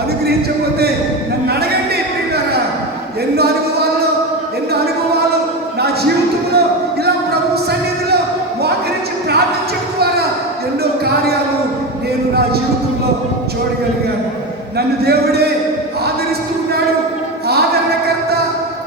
అనుగ్రహించకపోతే నన్ను అడగండి. ప్రియులారా, ఎన్నో అనుభవాలు నా జీవితంలో ఇలా ప్రభు సన్నిధిలో మోకరించి ప్రార్థించడం ద్వారా ఎన్నో కార్యాలు నేను నా జీవితంలో చూడగలిగాను. నన్ను దేవుడే ఆదరిస్తూ ఉన్నాడు. ఆదరణకర్త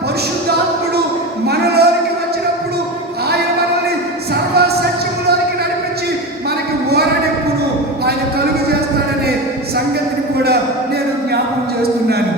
పరిశుద్ధాత్ముడు మనలోనికి వచ్చినప్పుడు ఆయన మనల్ని సర్వ సత్యములోనికి నడిపించి మనకి ఓరడెప్పును ఆయన కలుగు చేస్తాడనే సంగతిని కూడా నేను జ్ఞాపకం చేస్తున్నాను.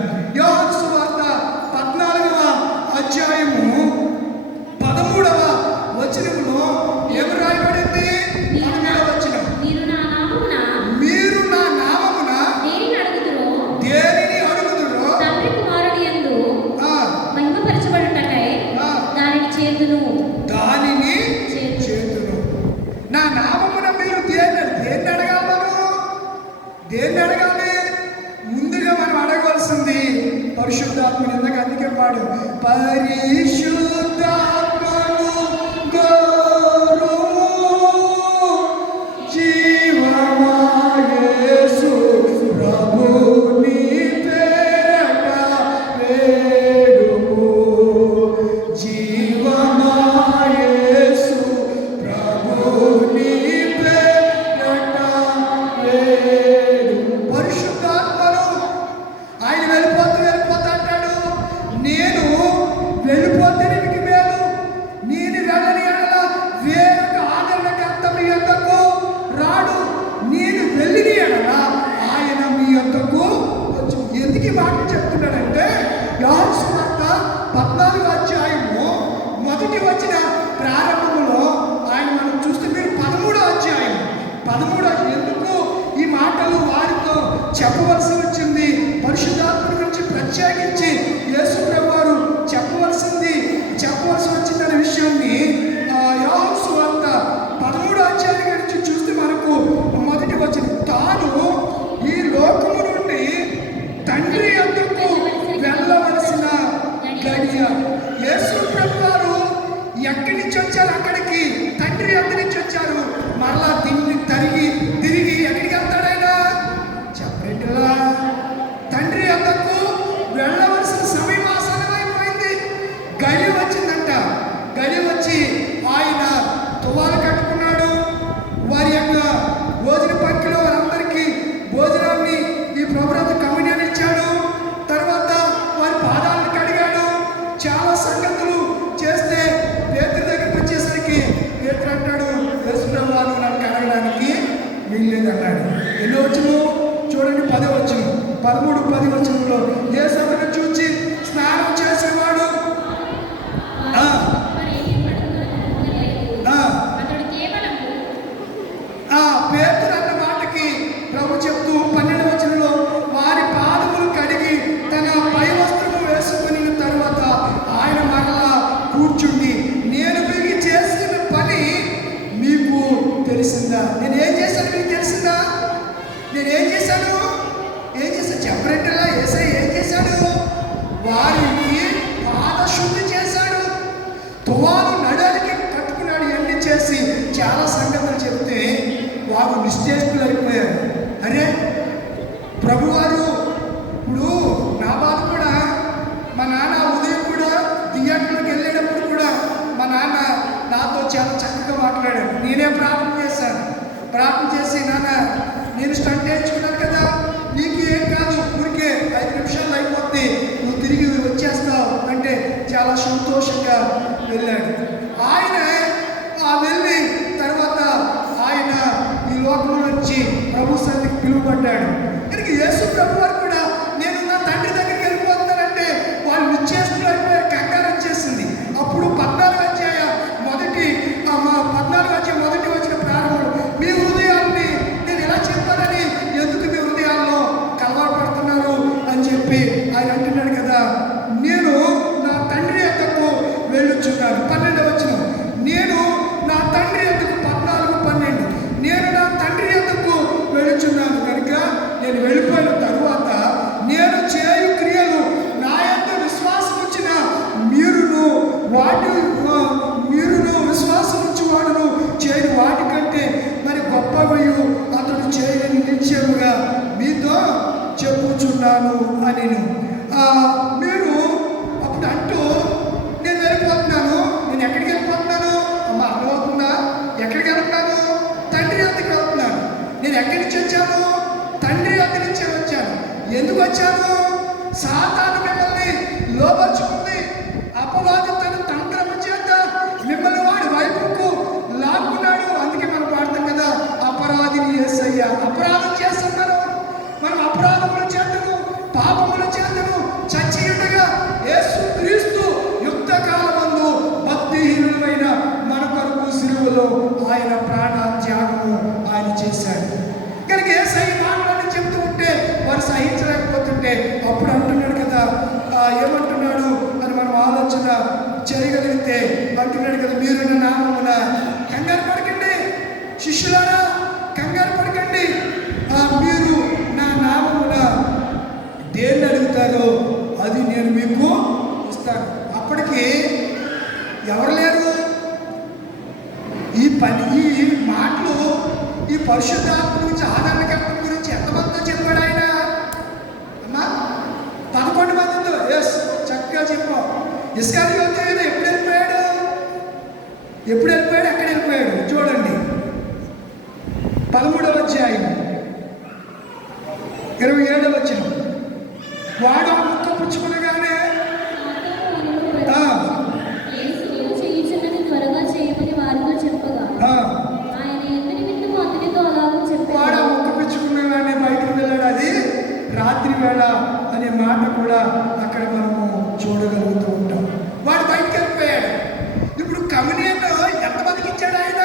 దేన్ని అడగాలి? ముందుగా మనం అడగవలసింది పరిశుద్ధాత్మని. ఇందాక అందుకే పాడు, పరిశుద్ధాత్మను గోరుము, జీవమా యేసు ప్రభుని పేరట వేడుము, జీవమా యేసు ప్రభుని పేరట వేడుము. పరిశుద్ధాత్మను ఆయన వెళ్ళిపోతా అంటాడు, నేను వెళ్ళిపోతే మీకు మేలు, నేను వెళ్ళని ఎడల వేరొక ఆదరణకర్త మీ యొద్దకు రాడు, నేను వెళ్ళిన ఎడల ఆయన మీ యొద్దకు వచ్చు. ఎందుకు ఈ మాట చెప్తున్నాడంటే యోహాను సువార్త 14వ అధ్యాయము మొదటి వచ్చిన ప్రారంభంలో ఆయన మనం చూస్తే మీరు 13వ అధ్యాయం ఎందుకు ఈ మాటలు వారితో చెప్పవలసి వచ్చింది? పరిశుద్ధాత్మ గురించి ప్రత్యేకించి యేసు ప్రభు వారు చెప్పవలసి వచ్చిందనే విషయాన్ని యోహాను సువార్త 13వ అధ్యాయం గురించి చూస్తే మనకు మొదటి వచ్చింది, తాను ఈ లోకము నుండి తండ్రి యొద్దకు వెళ్ళవలసిన గడియ. యేసు ప్రభు వారు ఎక్కడి నుంచి వచ్చారు? అక్కడికి తండ్రి యొద్ద నుంచి వచ్చారు. మరలా తిరిగి ఎక్కడికి వెళ్తాడైనా చెప్పేట్టులా తండ్రి యొద్దకు వెళ్ళవలసిన సమయం ఆసన్నమైపోయింది. గడి వచ్చిందంట. గడి వచ్చి ఆయన తువాలు కట్టుకున్నాడు. వారి యొక్క భోజన పంక్తిలో వారందరికీ భోజనాన్ని ఈ ప్రభుత్వ కమ్యూనియన్ ఇచ్చాడు. తర్వాత వారి పాదాలను కడిగాడు. చాలా సంగతులు చేస్తే పేతురు దగ్గరికి వచ్చేసరికి పేతురు అంటాడు, యేసుప్రభు వారు నన్ను కడగడానికి వీల్లేదు అన్నాడు. ఎన్నో వచ్చును చూడండి, 10వ వచనం, 13, 10 వచనంలో యేసును చూచి స్నానం చేసేవాడు పేతురు అన్న మాటకి ప్రభు చెప్తూ 12వ వచనంలో వారి పాదములు కడిగి తన పై వస్త్రము వేసుకుని తరువాత ఆయన మరలా కూర్చుండి, నేను మీకు చేసిన పని మీకు తెలిసిందా? నేను ఏం చేశాను మీకు తెలిసిందా? నేను ఏం చేశాను చెప్పరేంటలా? యేసయ్య ఏం చేశాడు? వారికి పాదశుద్ధి చేశాడు, తువాలు నడలికి కట్టుకున్నాడు. ఎన్ని చేసి చాలా సంగతులు చెప్తే వారు నిశ్చేష్టులు అయిపోయారు. అరే ప్రభువారు, ఇప్పుడు నా బాధ కూడా, మా నాన్న ఉదయం కూడా థియేటర్లోకి వెళ్ళేటప్పుడు కూడా మా నాన్న నాతో చాలా చక్కగా మాట్లాడాడు. నేనే ప్రార్థన చేశాను. ప్రార్థన చేసి, నాన్న నేను స్టంట్ వేయించుకున్నాను కదా, నీకు ఏం కాదు, ఊరికే 5 నిమిషాలు అయిపోతే నువ్వు తిరిగి వచ్చేస్తావు అంటే చాలా సంతోషంగా వెళ్ళాడు. ఆయన వెళ్ళి తర్వాత ఆయన ఈ లోకంలో నుంచి ప్రభు సన్నిధికి పిలువబడ్డాడు. కనుక యేసు ప్రభు వారు కూడా నేను నా తండ్రి దగ్గరికి వెళ్ళిపోతున్నానంటే వాళ్ళు నిశ్చేష్టులు అయిపోయారు, కంగారు వచ్చేసింది. అప్పుడు 14వ అధ్యాయం మొదటి వచ్చిన ప్రారంభంలో మీ హృదయాన్ని నేను ఎలా చెప్పానని, ఎందుకు మీ హృదయాల్లో కలవరపడుతున్నారు అని చెప్పి ఆయన అంటున్నాడు కదా, నేను నా తండ్రి యొద్దకు వెళ్ళుచున్నాను. 12వ వచనం, నేను నా తండ్రి యొద్దకు 14:12 నేను నా తండ్రి యొద్దకు వెళ్ళుచున్నాను కనుక నేను వెళ్ళిపోయిన తరువాత నేను చేయు క్రియలు నా యొక్క విశ్వాసం ఉంచిన మీరును విశ్వాసం ఉంచి వాడును చేయని వాటికంటే మరి గొప్పవయు అతడు చేయని నిశ్చయముగా మీతో చెప్పుచున్నాను అని మీరు అప్పుడు అంటూ, నేను వెళ్ళిపోతున్నాను. నేను ఎక్కడికి వెళ్ళిపోతున్నాను? అమ్మ అర్థమవుతుందా? ఎక్కడికి వెళ్తున్నాను? తండ్రి యొద్దకు వెళ్తున్నాను. నేను ఎక్కడి నుంచి వచ్చాను? తండ్రి యొద్ద నుంచే వచ్చాను. ఎందుకు వచ్చాను? సాతాను మిమ్మల్ని లోపరుచుకుంది. అపవాది తన తంత్రము చేత మిమ్మల్ని వాడి వైపుకు లాక్కున్నాడు. అందుకే మనం పాడతాం కదా, అపరాధిని యేసయ్య. అపరాధం చేస్తున్నారు మనం, అపరాధముల చేతను పాపముల చేతను చచ్చి ఉండగా యేసు క్రీస్తు యుక్త కాలమందు భక్తిహీనులమైన మన కొరకు సిలువలో ఆయన ప్రాణ త్యాగము ఆయన చేశాడు. కనుక యేసయ్య మాటలను చెప్తూ ఉంటే వారు సహించలేకపోతుంటే అప్పుడు అంటున్నాడు కదా, ఏమంటున్నాడు అని మనం ఆలోచన చేయగలిగితే అంటున్నాడు కదా, మీరు నా నామమున కంగారు పడకండి శిష్యులారా, కంగారు పడకండి, మీరు నేను మీకు ఇస్తాను. అప్పటికి ఎవరు లేరు. ఈ మాటలు ఈ పరిశుద్ధాత్మ గురించి ఆదరణకర్త గురించి ఎంతమందితో చెప్పాడు ఆయన? అమ్మా 11 మందితో. ఎస్, చక్కగా చెప్పాం. ఇస్కరియోతు ఎప్పుడు వెళ్ళిపోయాడు? ఎక్కడ వెళ్ళిపోయాడు? చూడండి 13వ అధ్యాయం 27వ వచనం. వాడు ఆ ముక్క పుచ్చుకునగానే వాడు ఆ ముక్క పుచ్చుకునగానే బయటకు వెళ్ళాడు. అది రాత్రి వేళ అనే మాట కూడా అక్కడ మనము చూడగలుగుతూ ఉంటాం. వాడు బయటకు వెళ్ళిపోయాడు. ఇప్పుడు కమ్యూనియన్ ఎంతమందికి ఇచ్చాడు ఆయన?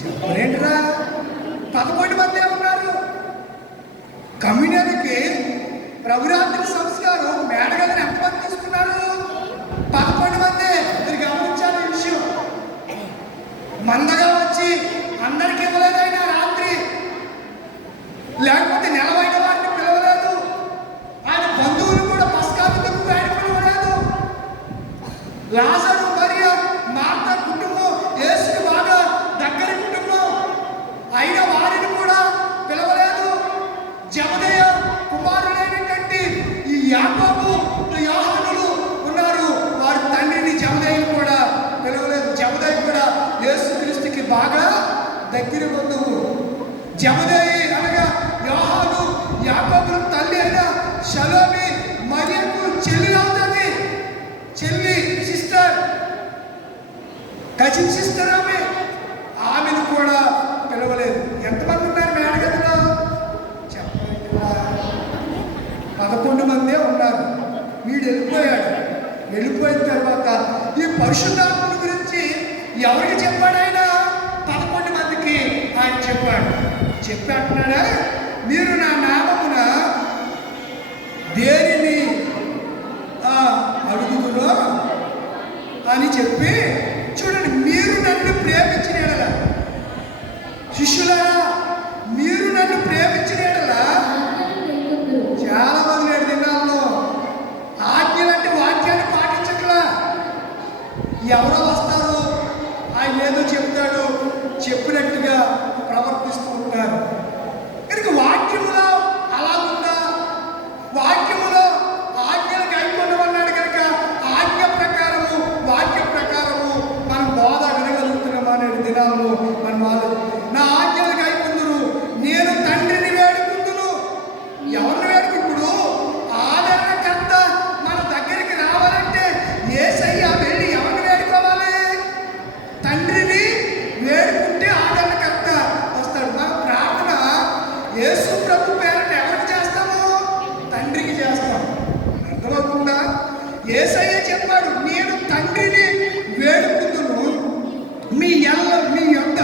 చెప్పలేంటిరా, 11 మంది ఉన్నారు. కమ్యూనియన్కి ప్రభురాత్రి సంస్కారం మేడగదిని ఎంతమంది తీసుకున్నారు? 11 మంది. మీరు గమనించాలి ఈ విషయం. మందగా వచ్చి అందరికీ ఇవ్వలేదు ఆయన రాత్రి, లేకపోతే నెలవైన వారిని పిలవలేదు. ఆయన బంధువులు కూడా పస్కాలకు ఆయన పిలవలేదు. లాజరు, మరియ, మార్త కుటుంబం యేసుకి బాగా దగ్గరి కుటుంబం అయిన వారిని కూడా పిలవలేదు. జబదేయ కుమారుడైనటువంటి ఈ యాకోబు, యోహానులు ఉన్నారు. వారి తండ్రిని జబదేయుని కూడా పిలవలేదు. జబదేయి కూడా యేసుక్రీస్తుకి బాగా దగ్గర బంధువు. జబదేయి అనగా యోహాను, యాకోబు తల్లి అయిన షలోమి మరియకు చెల్లి అవుతుంది. చెల్లి, సిస్టర్, కజిన్ సిస్టర్ ఆమెను కూడా పిలవలేదు. ఎంతమంది ఉన్నారు మేడగదిలో? చెప్పలేదా? 11 మందే ఉన్నారు. వీడు వెళ్ళిపోయాడు. వెళ్ళిపోయిన తర్వాత ఈ పరిశుద్ధాత్మ గురించి ఎవరికి చెప్పాడు ఆయన? 11 మందికి ఆయన చెప్పాడు. చెప్పి అంటున్నాడా, మీరు నా నామమున దేనిని అడుగుదురో అని చెప్పి, చూడండి, మీరు నన్ను ప్రేమించిన ఎడల, శిష్యులారా మీరు నన్ను ప్రేమించిన ఎడల, చాలా మంది నేడు దినాల్లో ఆజ్ఞలంటే వాక్యాన్ని పాటించట్లా. ఎవరో వస్తారు, ఆయన ఏదో చెప్తాడు, చెప్పినట్టుగా ప్రవర్తిస్తూ ఉంటారు. కనుక వాక్యములో అలా ఉందా? వాక్యములో ఆజ్ఞలు కైకొనమన్నాడు కనుక ఆజ్ఞ ప్రకారము, వాక్య ప్రకారము మనం బోధ వినగలుగుతున్నాం అనే దినాల్లో మనం నా ఆజ్ఞలు కైకొందురు, నేను తండ్రిని వేడుకుందును. ఎవరిని వేడుకుంటుడు? ఆదరణకర్త మన దగ్గరికి రావాలంటే యేసయ్య వెళ్ళి ఎవరిని వేడుకోవాలి? తండ్రిని వేడుకుంటే ఆదరణకర్త వస్తాడు. మన ప్రార్థన యేసు ప్రభు పేరిట ఎవరికి చేస్తాము? తండ్రికి చేస్తాం. అర్థమవుతుందా? యేసయ్య చెప్పాడు, నేను తండ్రిని వేడుకుందును, మీ యొక్క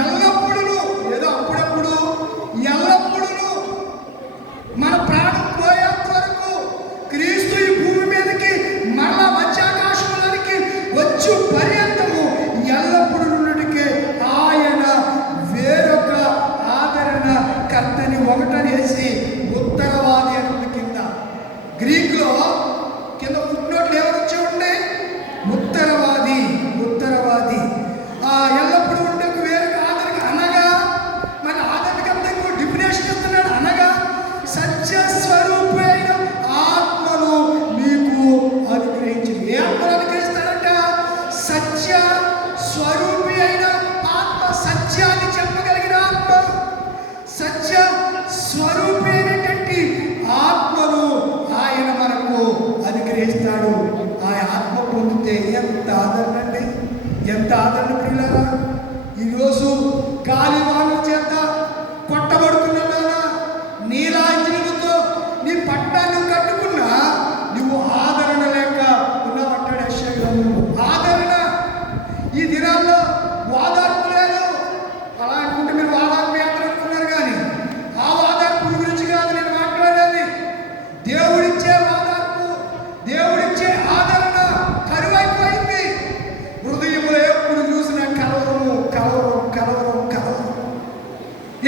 ఎల్లప్పుడూ, ఏదో అప్పుడప్పుడు, ఎల్లప్పుడూ మన ప్రాణం పోయేంత వరకు క్రీస్తు ఈ భూమి మీదకి మరలా మధ్యాకాశంలోనికి వచ్చు పర్యంతము ఎల్లప్పుడూ ఉన్నటికే ఆయన వేరొక ఆదరణ కర్తని ఒకటనేసి ఉత్తరవాది అనేది కింద గ్రీకులో కింద ఫుట్నోట్లు ఎవరు చూడండి, ఉత్తరవాది. ఎల్లప్పుడూ ఉండే వేరొక ఆదరణ అనగా, మన ఆదరణకర్తకు డిఫినేషన్ ఇస్తున్నాడు. అనగా సత్య స్వరూపి అయిన ఆత్మను మీకు అనుగ్రహించింది. ఏ ఆత్మను అనుగ్రహిస్తాడంట? సత్య స్వరూపి అయిన ఆత్మ, సత్యాన్ని చెప్పగలిగిన ఆత్మ, సత్య స్వరూపి అయినటువంటి ఆత్మను ఆయన మనకు అనుగ్రహిస్తాడు. ఆ ఆత్మ పొందితే ఎంత ఆదరణ అండి, ఎంత ఆదరణ ప్రియులారా. ఈరోజు గాలి వానల చేత కొట్టబడుతున్నా, నీలాంజనముతో నీ పట్టాన్ని కట్టుకున్నా నువ్వు ఆదరణ లేక ఉన్నావంటాడు యెషయా గ్రంథంలో. ఆదరణ ఈ దినాల్లో వాదార్పు లేదు. అలా అనుకుంటే మీరు వాదార్పు యాత్ర అనుకున్నారు, కానీ ఆ వాదార్పు గురించి కాదు నేను మాట్లాడేది. దేవుడిచ్చే వాదార్పు, దేవుడిచ్చే ఆదరణ కరువైపోయింది. హృదయంలో ఎప్పుడు చూసిన కలవరము,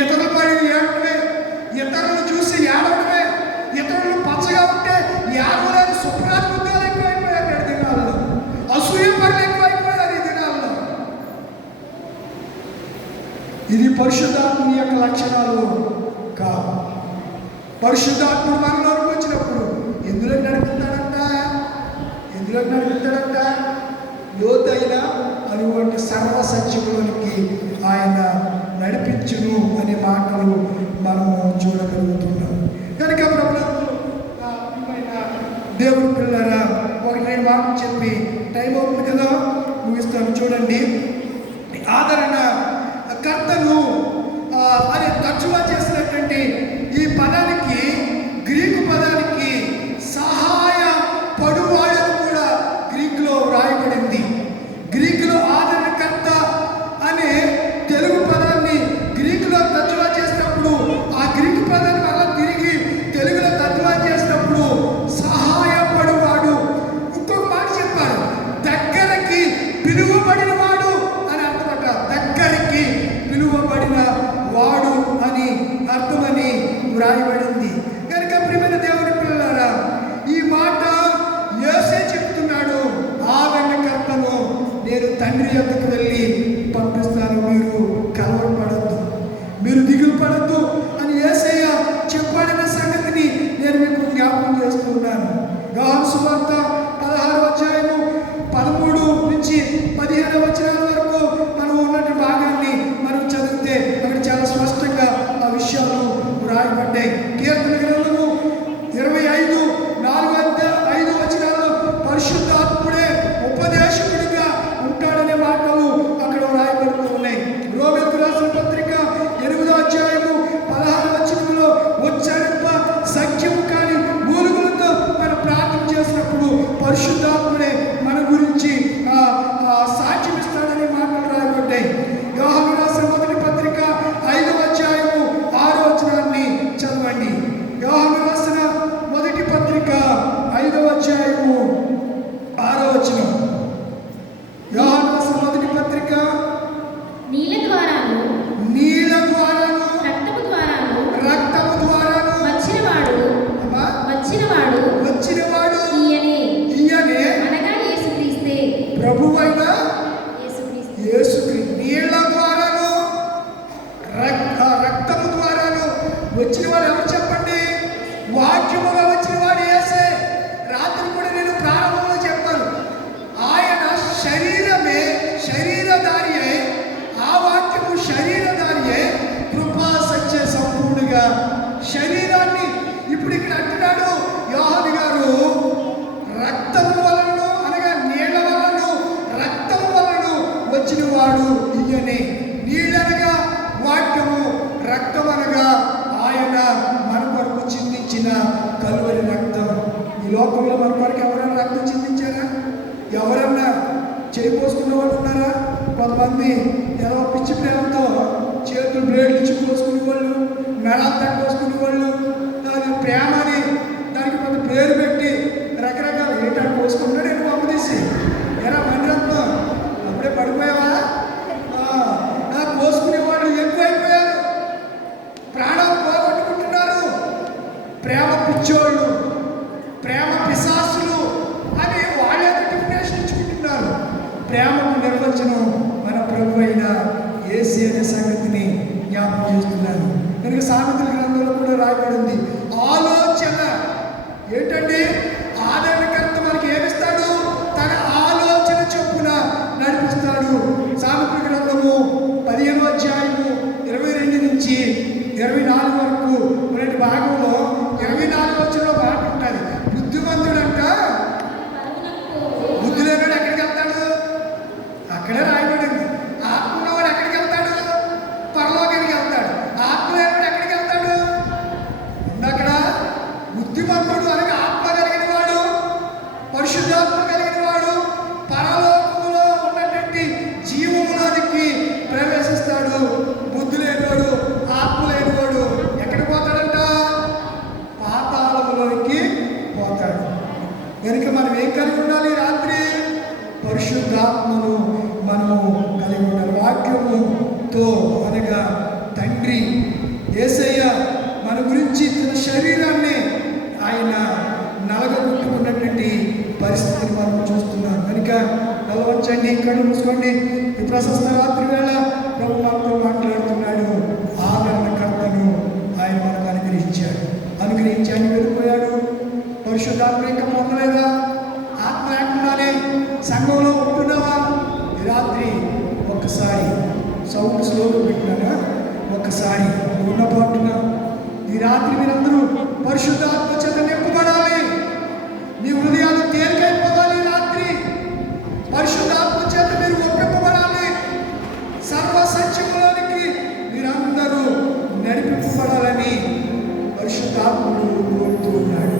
ఇతరుల పడి ఏడవడమే, ఇతరులను చూసి ఏడవడమే, ఇతరులను పచ్చ పలసగా ఉంటే యాగోలేని శుభ్రాత్మకాలు ఎక్కువైపోయారు ఈ దినాల్లో. అసూయ పనులు ఎక్కువైపోయారు ఈ దినాల్లో. ఇది పరిశుద్ధాత్మ యొక్క లక్షణాలు కావు. పరిశుద్ధాత్ముడు మనలోకి వచ్చినప్పుడు ఎందులో నడుపుతాడంట, లోతైన అటువంటి సర్వ సత్యములోనికి ఆయన నడిపించును అనే మాటలు మనము చూడగలుగుతున్నాం. కనుక ప్రభుత్వం దేవుడి పిల్లరా, ఒకటి రెండు మాటలు చెప్పి టైం అవుతుంది కదా, ముగిస్తాను. చూడండి, ఆదరణ కర్తను అనే తర్జుమా చేసినటువంటి ఈ పదానికి, గ్రీకు పదానికి సహాయ పడువాడని కూడా గ్రీకులో వ్రాయబడింది. గ్రీకులో ఆదరణకర్త అనే తెలుగు పదాన్ని గ్రీకులో తర్జుమా చేసినప్పుడు, ఆ గ్రీకు పదాన్ని మళ్ళా తిరిగి తెలుగులో తర్జుమా చేసినప్పుడు సహాయపడువాడు. ఇంకొక మాట చెప్పారు, దగ్గరకి పిలువబడిన వాడు అని అర్థమట. దగ్గరికి పిలువబడిన వాడు అని అర్థమని వ్రాయబడింది. కనుక ప్రియమైన దేవుని పిల్లలారా, ఈ మాట యేసే చెప్తున్నాడు, ఆదరణకర్తను నేను తండ్రి యొద్దకు వెళ్ళి పంపిస్తాను, మీరు కలవరపడద్దు, మీరు దిగులు పడద్దు అని యేసయ్య చెప్పాడన్న సంగతిని నేను మీకు జ్ఞాపకం చేస్తున్నాను. యోహాను సువార్త 16వ అధ్యాయము 13 నుంచి 15వ వచనాల వరకు మనం ఉన్నటువంటి భాగాన్ని మనం చదివితే అక్కడ చాలా స్పష్టంగా ఆ విషయాలు వ్రాయబడ్డాయి. కీర్తన గ్రంథము 25:4-5 వచనాల్లో పరిశుద్ధాత్ముడే ఉపదేశకుడిగా ఉంటాడనే మాటలు అక్కడ వ్రాయబడుతూ ఉన్నాయి. రోమీయులకు రాసిన పత్రిక 8వ అధ్యాయము 16వ వచనంలో ఉచ్చరింప సఖ్యము కాని మూలుగులతో మనం ప్రార్థన చేసినప్పుడు పరిశుద్ధాత్ముడే మన గురించి సాక్ష్యం ఇస్తాడనే మాటలు రాయబడ్డాయి. యోహాను రాసిన మొదటి పత్రిక 5వ అధ్యాయము 6వ వచనాన్ని చదవండి. యోహాను రాసిన మొదటి పత్రిక 5వ అధ్యాయము 6వ వచనం. యోహాను రాసిన మొదటి పత్రిక, నీళ్ళ ద్వారాను రక్తము ద్వారాను వచ్చినవాడు ఈయనే అనగా యేసుక్రీస్తే, ప్రభువైన యేసుక్రీస్తు. యేసుక్రీస్తు. నీళ్ల ద్వారాను రక్తము ద్వారాను వచ్చిన వాడు ఎవరు చెప్పండి? వాక్యముగా వచ్చిన వాడు యేసే. రాత్రి కూడా నేను ప్రారంభంలో చెప్పాను, ఆయన శరీరమే, శరీరధారియే, ఆ వాక్యము శరీరధారియే, కృపా సత్య సంపూర్ణగా శరీరాన్ని ఇప్పుడు ఇక్కడ అంటున్నాడు యోహాను గారు, రక్తము వలన అనగా నీళ్ల వలన, రక్తము వలన వచ్చిన వాడు ఈయనే. నీళ్ళనగా వాక్యము, రక్తం అనగా ఆయన మన కొరకు చిందించిన కలువరి రక్తం. ఈ లోకంలో మన కొరకు ఎవరైనా రక్తం చిందించారా? ఎవరన్నా చేయిపోసుకున్న వాళ్ళు ఉన్నారా? కొంతమంది ఏదో పిచ్చి ప్రేమతో చేతులు బ్లేడ్లు ఇచ్చి పోసుకునే వాళ్ళు, మెడాలు పోసుకునే వాళ్ళు, దాని ప్రేమ అని దానికి కొంత పేరు పెట్టి రకరకాల ఏంటంటే పోసుకుంటాడు. నేను పంపు తీసి ఎలా మండరత్నం అప్పుడే పడిపోయావా? పోసుకునే వాళ్ళు ఎక్కువైపోయారు, ప్రాణాలు పోగొట్టుకుంటున్నారు. ప్రేమ పిచ్చోళ్ళు, ప్రేమ పిశాసులు అని వాళ్ళే డెఫినేషన్ ఇచ్చుకుంటున్నారు. ప్రేమకు నిర్వచనం మన ప్రభు అయిన యేసే అనే సంగతిని జ్ఞాపకం చేస్తున్నాను. కనుక సామెతల గ్రంథంలో కూడా రాయబడింది, ఆలోచన ఏంటండి? ఆదరణకర్త మనకి ఏమిస్తాడు? తన ఆలోచన చొప్పున నడిపిస్తాడు. సామెతల గ్రంథము 15వ అధ్యాయము 22 నుంచి 24 వరకు ఉన్నటి భాగంలో 24వ వచనంలో మాట ఉంటుంది, బుద్ధిమంతుడంట బుద్ధి లేనివాడు ఎక్కడికి వెళ్తాడు? అక్కడే రాయబడింది. ఆత్మ ఉన్నవాడు ఎక్కడికి వెళ్తాడు? పరలోకానికి వెళ్తాడు. ఆత్మ లేనివాడు ఎక్కడికి వెళ్తాడు? అక్కడ బుద్ధిమంతుడు అనగా ఆత్మ కలిగిన వాడు, పరిశుద్ధాత్మ కలిగిన వాడు పరలోకములో ఉన్నటువంటి జీవములోనికి ప్రవేశిస్తాడు. బుద్ధి లేనివాడు, ఆత్మ లేనివాడు ఎక్కడికి పోతాడంట? కళ్ళు మూసుకోండి. ఈ ప్రశస్త రాత్రి వేళ ప్రభు మనతో మాట్లాడుతున్నాడు. ఆదరణకర్తను ఆయన మనకు అనుగ్రహించాడు. అనుగ్రహించి ఆయన వెళ్ళిపోయాడు. పరిశుద్ధాత్మ ఇంకా పొందలేదా? ఆత్మ లేకుండానే సంఘంలో ఉంటున్నావా? ఈ రాత్రి ఒక్కసారి సౌండ్ స్లోగా పెట్టినాగా ఒక్కసారి ఉన్న పాటున ఈ రాత్రి మీరందరూ పరిశుద్ధాత్మ చేత నింపబడాలి. మీ హృదయాలు తేలికైపోవాలి. ఈ రాత్రి పరిశుద్ధాత్మ చేత మీరు ఒప్పింపబడాలి. సర్వ సత్యములోనికి మీరందరూ నడిపింపబడాలని పరిశుద్ధాత్ముడు కోరుతూ ఉన్నాడు.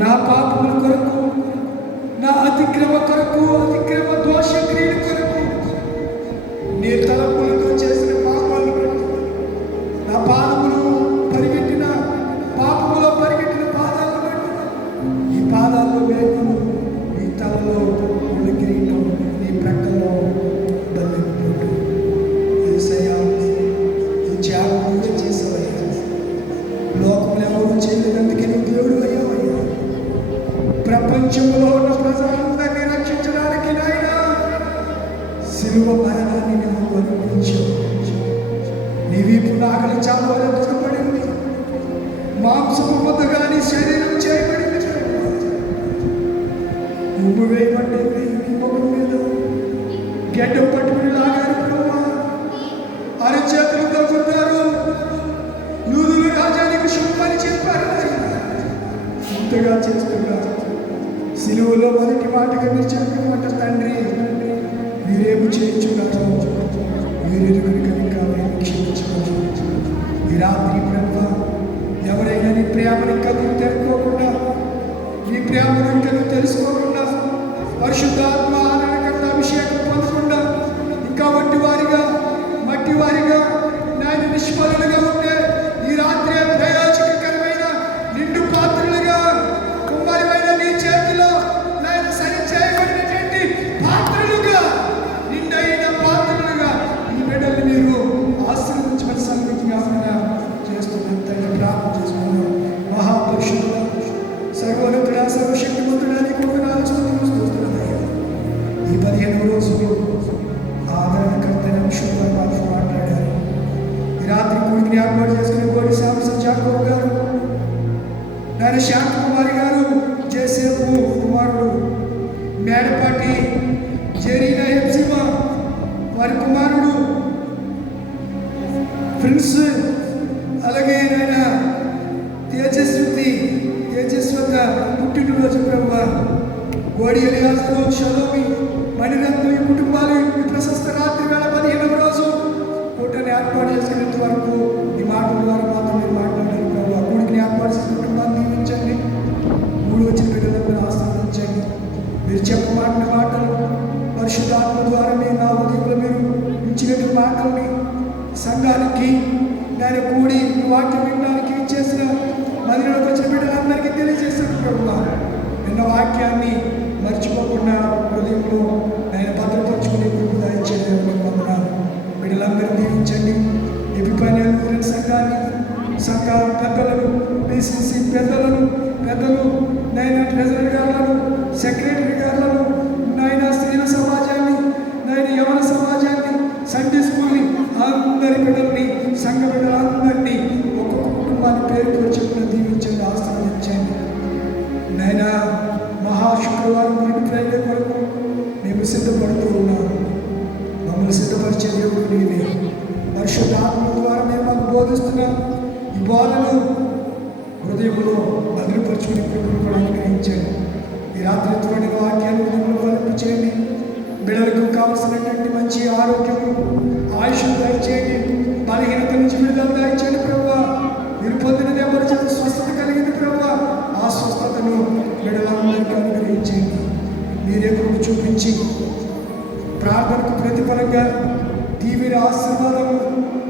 నా పాపముల కొరకు, నా అతిక్రమ కొరకు, అతిక్రమ దోష క్రియల కొరకు, నీ తలపులతో చేసిన పాపాలను బట్టి నా పాదములు పరిగెట్టిన పాపములో పరిగెట్టిన పాదాలను బట్టి ఈ పాదాల్లో వేగులు, నీ తలలో ముళ్ళ కిరీటం, నీ ప్రక్కలో బల్లెపోటు. యేసయ్యా, ఈ త్యాగం చేసేవయ్యా. లోకంలో ఎవరు చేయలేదందుకే నువ్వు దేవుడు అయ్యావయ్యా. ప్రపంచంలో ఉన్న ప్రజలందరినీ రక్షించడానికి నాయన చాపబడింది, మాంసపు ముద్ద కానీ శరీరం చేయబడింది. ఉమ్ము వేయబడింది నీ ముఖం మీద, గడ్డం పట్టుకుని లాగారు ప్రభు, అరచేతులతో కొన్నారు. యూదులు రాజానికి శుభమని చెప్పారు. ఇంతగా చేస్తున్నా సిలువలో మొదటి మాటగా మీరు చెప్పిన మాట, తండ్రి మీరేమి చేయించున్నారు, మీరెరుగురు కనుక మేము క్షమించుకోవచ్చు. ఈ రాత్రి ప్రభు ఎవరైనా నీ ప్రేమను కనుక తెలుసుకోకుండా, నీ ప్రేమను కనుక తెలుసుకోకుండా, పరిశుద్ధాత్మ ఆనందకరణ అభిషేకం పొందకుండా ఇంకా మట్టి వారిగా నాయన నిష్ఫలులుగా ఉంటే ఈ రాత్రి ప్రయోజనకరమైన నిండు పాత్రలుగా కుమారమైన నీ చేతిలో నాయన సరి చేయబడినటువంటి పాత్రలుగా, నిండైన పాత్రలుగా ఈ బిడ్డలు మీరు ఆశీర్వదించమని సంగతి జ్ఞాపన చేస్తున్నంత ప్రార్థన చేసుకున్నాం. మహాపురుషుడు సర్వోన్నతుడా సర్వశక్తిమంతుడా నీకు వందనాలు స్తుతిస్తున్నాను. ఈ 15వ రోజులు ఆదరణకర్తైన విషయంలో మాతో మాట్లాడారు. ఈ రాత్రి కూడికి ఏర్పాటు చేసుకుని కోడి జాకోబ్ గారు, నాయన శాంతి కుమారి గారు, జేసేపు కుమారుడు మేడపాటి జెరీనా హెప్సిమా వారి కుమారుడు ప్రిన్స్, అలాగే నాయన తేజస్వత పుట్టినరోజు ప్రభు గోడి ఎలియాజరు, షలోమి, మణిరత్నం ఈ కుటుంబాలు ఈ ప్రశస్త రాత్రి వేళ 15వ రోజు కూటని ఏర్పాటు చేసుకునేంత వరకు ఈ మాటల ద్వారా మాత్రం మీరు మాట్లాడారు ప్రభు. ఆ కూడికి ఏర్పాటు చేసిన కుటుంబాన్ని దీవించండి, మూడు వచ్చిన బిడ్డలను ఆశీర్వదించండి. మీరు చెప్పమాటిన మాటలు పరిశుద్ధాత్మ ద్వారా మీరు నా ఉదయంలో మీరు ఇచ్చినటువంటి మాటల్ని సంఘానికి నేను కూడి వాక్యం వినడానికి ఇచ్చేసిన మందిరంలోకి వచ్చిన బిడ్డలందరికీ తెలియజేశాను ప్రభు. నిన్న వాక్యాన్ని మర్చిపోకుండా హృదయంలో నేను భద్రపరుచుకునే కృప దయచేయడానికి వందనాలు. బిడ్డలందరూ దీవించండి. ఎపిపైన సంఘ పెద్దలను, పిసిసి పెద్దలు, నైనా ట్రెజరర్ గారులను, సెక్రటరీ గారులను, నైనా స్త్రీల సమాజాన్ని, నైనా యవన సమాజాన్ని, సండే స్కూల్ని, అందరి బిడ్డల్ని, సంఘ బిడ్డలందరినీ ఒక్కొక్క కుటుంబాన్ని పేరుతో చెప్పిన దీవించండి, ఆశీర్వదించండి. నైనా మహాశుక్రవారం గుడి ఫ్రైడే కొరకు మేము సిద్ధపడుతూ ఉన్నాము. మమ్మల్ని సిద్ధపరిచే దేవుడు నీవే. పరిశుద్ధాత్మ ద్వారా మేము మాకు బోధిస్తున్నాం. ఈ బోధను హృదయంలో భద్రపరుచుకుని కృపను కూడా అనుగ్రహించండి. ఈ రాత్రి ఎత్తుబడిన వాక్యాన్ని హృదయంలో ఫలింపు చేయండి. బిడ్డలకు కావలసినటువంటి మంచి ఆరోగ్యము, ఆయుష్ను దయచేయండి. బలహీనత నుంచి విడుదల దయచేయండి ప్రభు. మీరు పొందిన దెబ్బల చేత స్వస్థత కలిగింది ప్రభు. ఆ స్వస్థతను బిడ్డలందరికీ అనుగ్రహించండి. మీరే కృప చూపించి ప్రార్థనకు ప్రతిఫలంగా దీవెన ఆశీర్వాదము,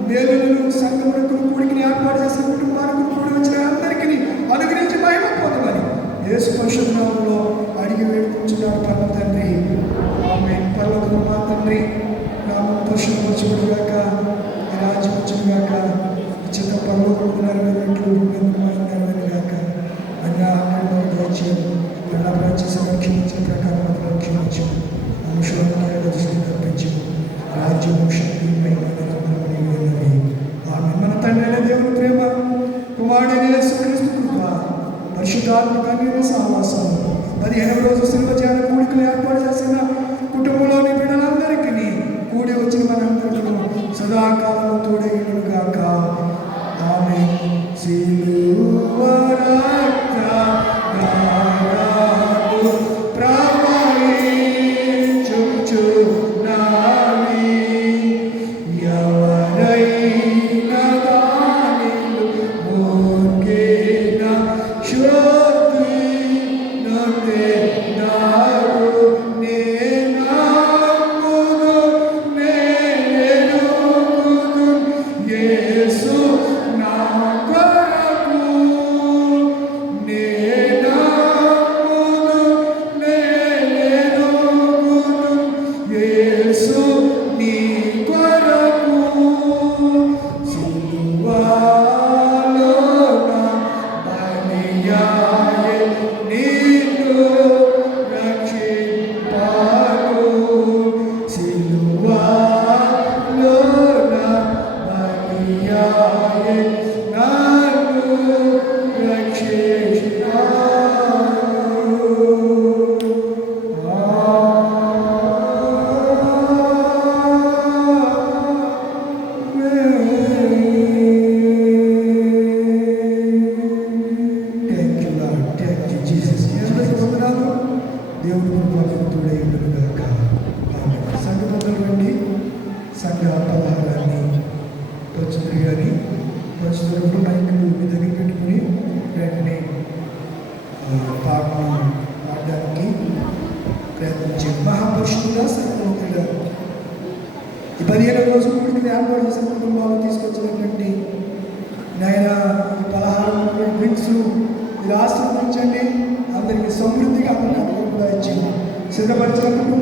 మేలులను, సంఘములకు కూడికి ఏర్పాటు చేసిన కుటుంబానికి కూడి వచ్చిన అందరికీ అనుగ్రహించి మహిమ పొందమని యేసు పరిశుద్ధ నామములో అడిగి వేడుకుంటున్నాడు పరమ తండ్రి. ఆమేన్. పరలోకము మా తండ్రి, నామం పరిశుద్ధపరచబడుగాక, రాజ్యం వచ్చుగాక, చిత్త పరలోకము నెరవేరినట్లు నెరవేరుగాక. అన్నా దయచేయము, అన్నా ప్రచేసి రక్షించిన ప్రకారం రక్షించు, మనుషులను దృష్టి తప్పించు, రాజ్యము శక్తి ఆమె. మన తండ్రి అయిన దేవుని ప్రేమ, కుమారుడైన యేసుక్రీస్తు కృప, పరిశుద్ధాత్మ కన్యక సహవాసం, 15వ రోజు శిలువ ధ్యాన కూడికలు ఏర్పాటు చేసిన కుటుంబంలోని బిడ్డలందరికీ కూడి వచ్చిన మనందరికీ సదాకాలం తోడేయుడుగాక. ఆమె. సిలువ చక్కగా పలహారాన్ని పంచుతారు. కానీ పంచుతున్నప్పుడు మైకులు మీ దగ్గర పెట్టుకుని వెంటనే పాటను పాడడానికి ప్రయత్నించండి. మహాపరుషులుగా సర్వోన్నతులుగా ఈ 15 రోజులు కూడికి వ్యాపార కుటుంబాలు తీసుకొచ్చినటువంటి నాయన ఈ పలహారం డ్రింక్స్ మీరు ఆశీర్వదించండి. అందరికీ సమృద్ధిగా అందరికీ కూడా ఇచ్చింది. సిద్ధపరిచిన కుటుంబం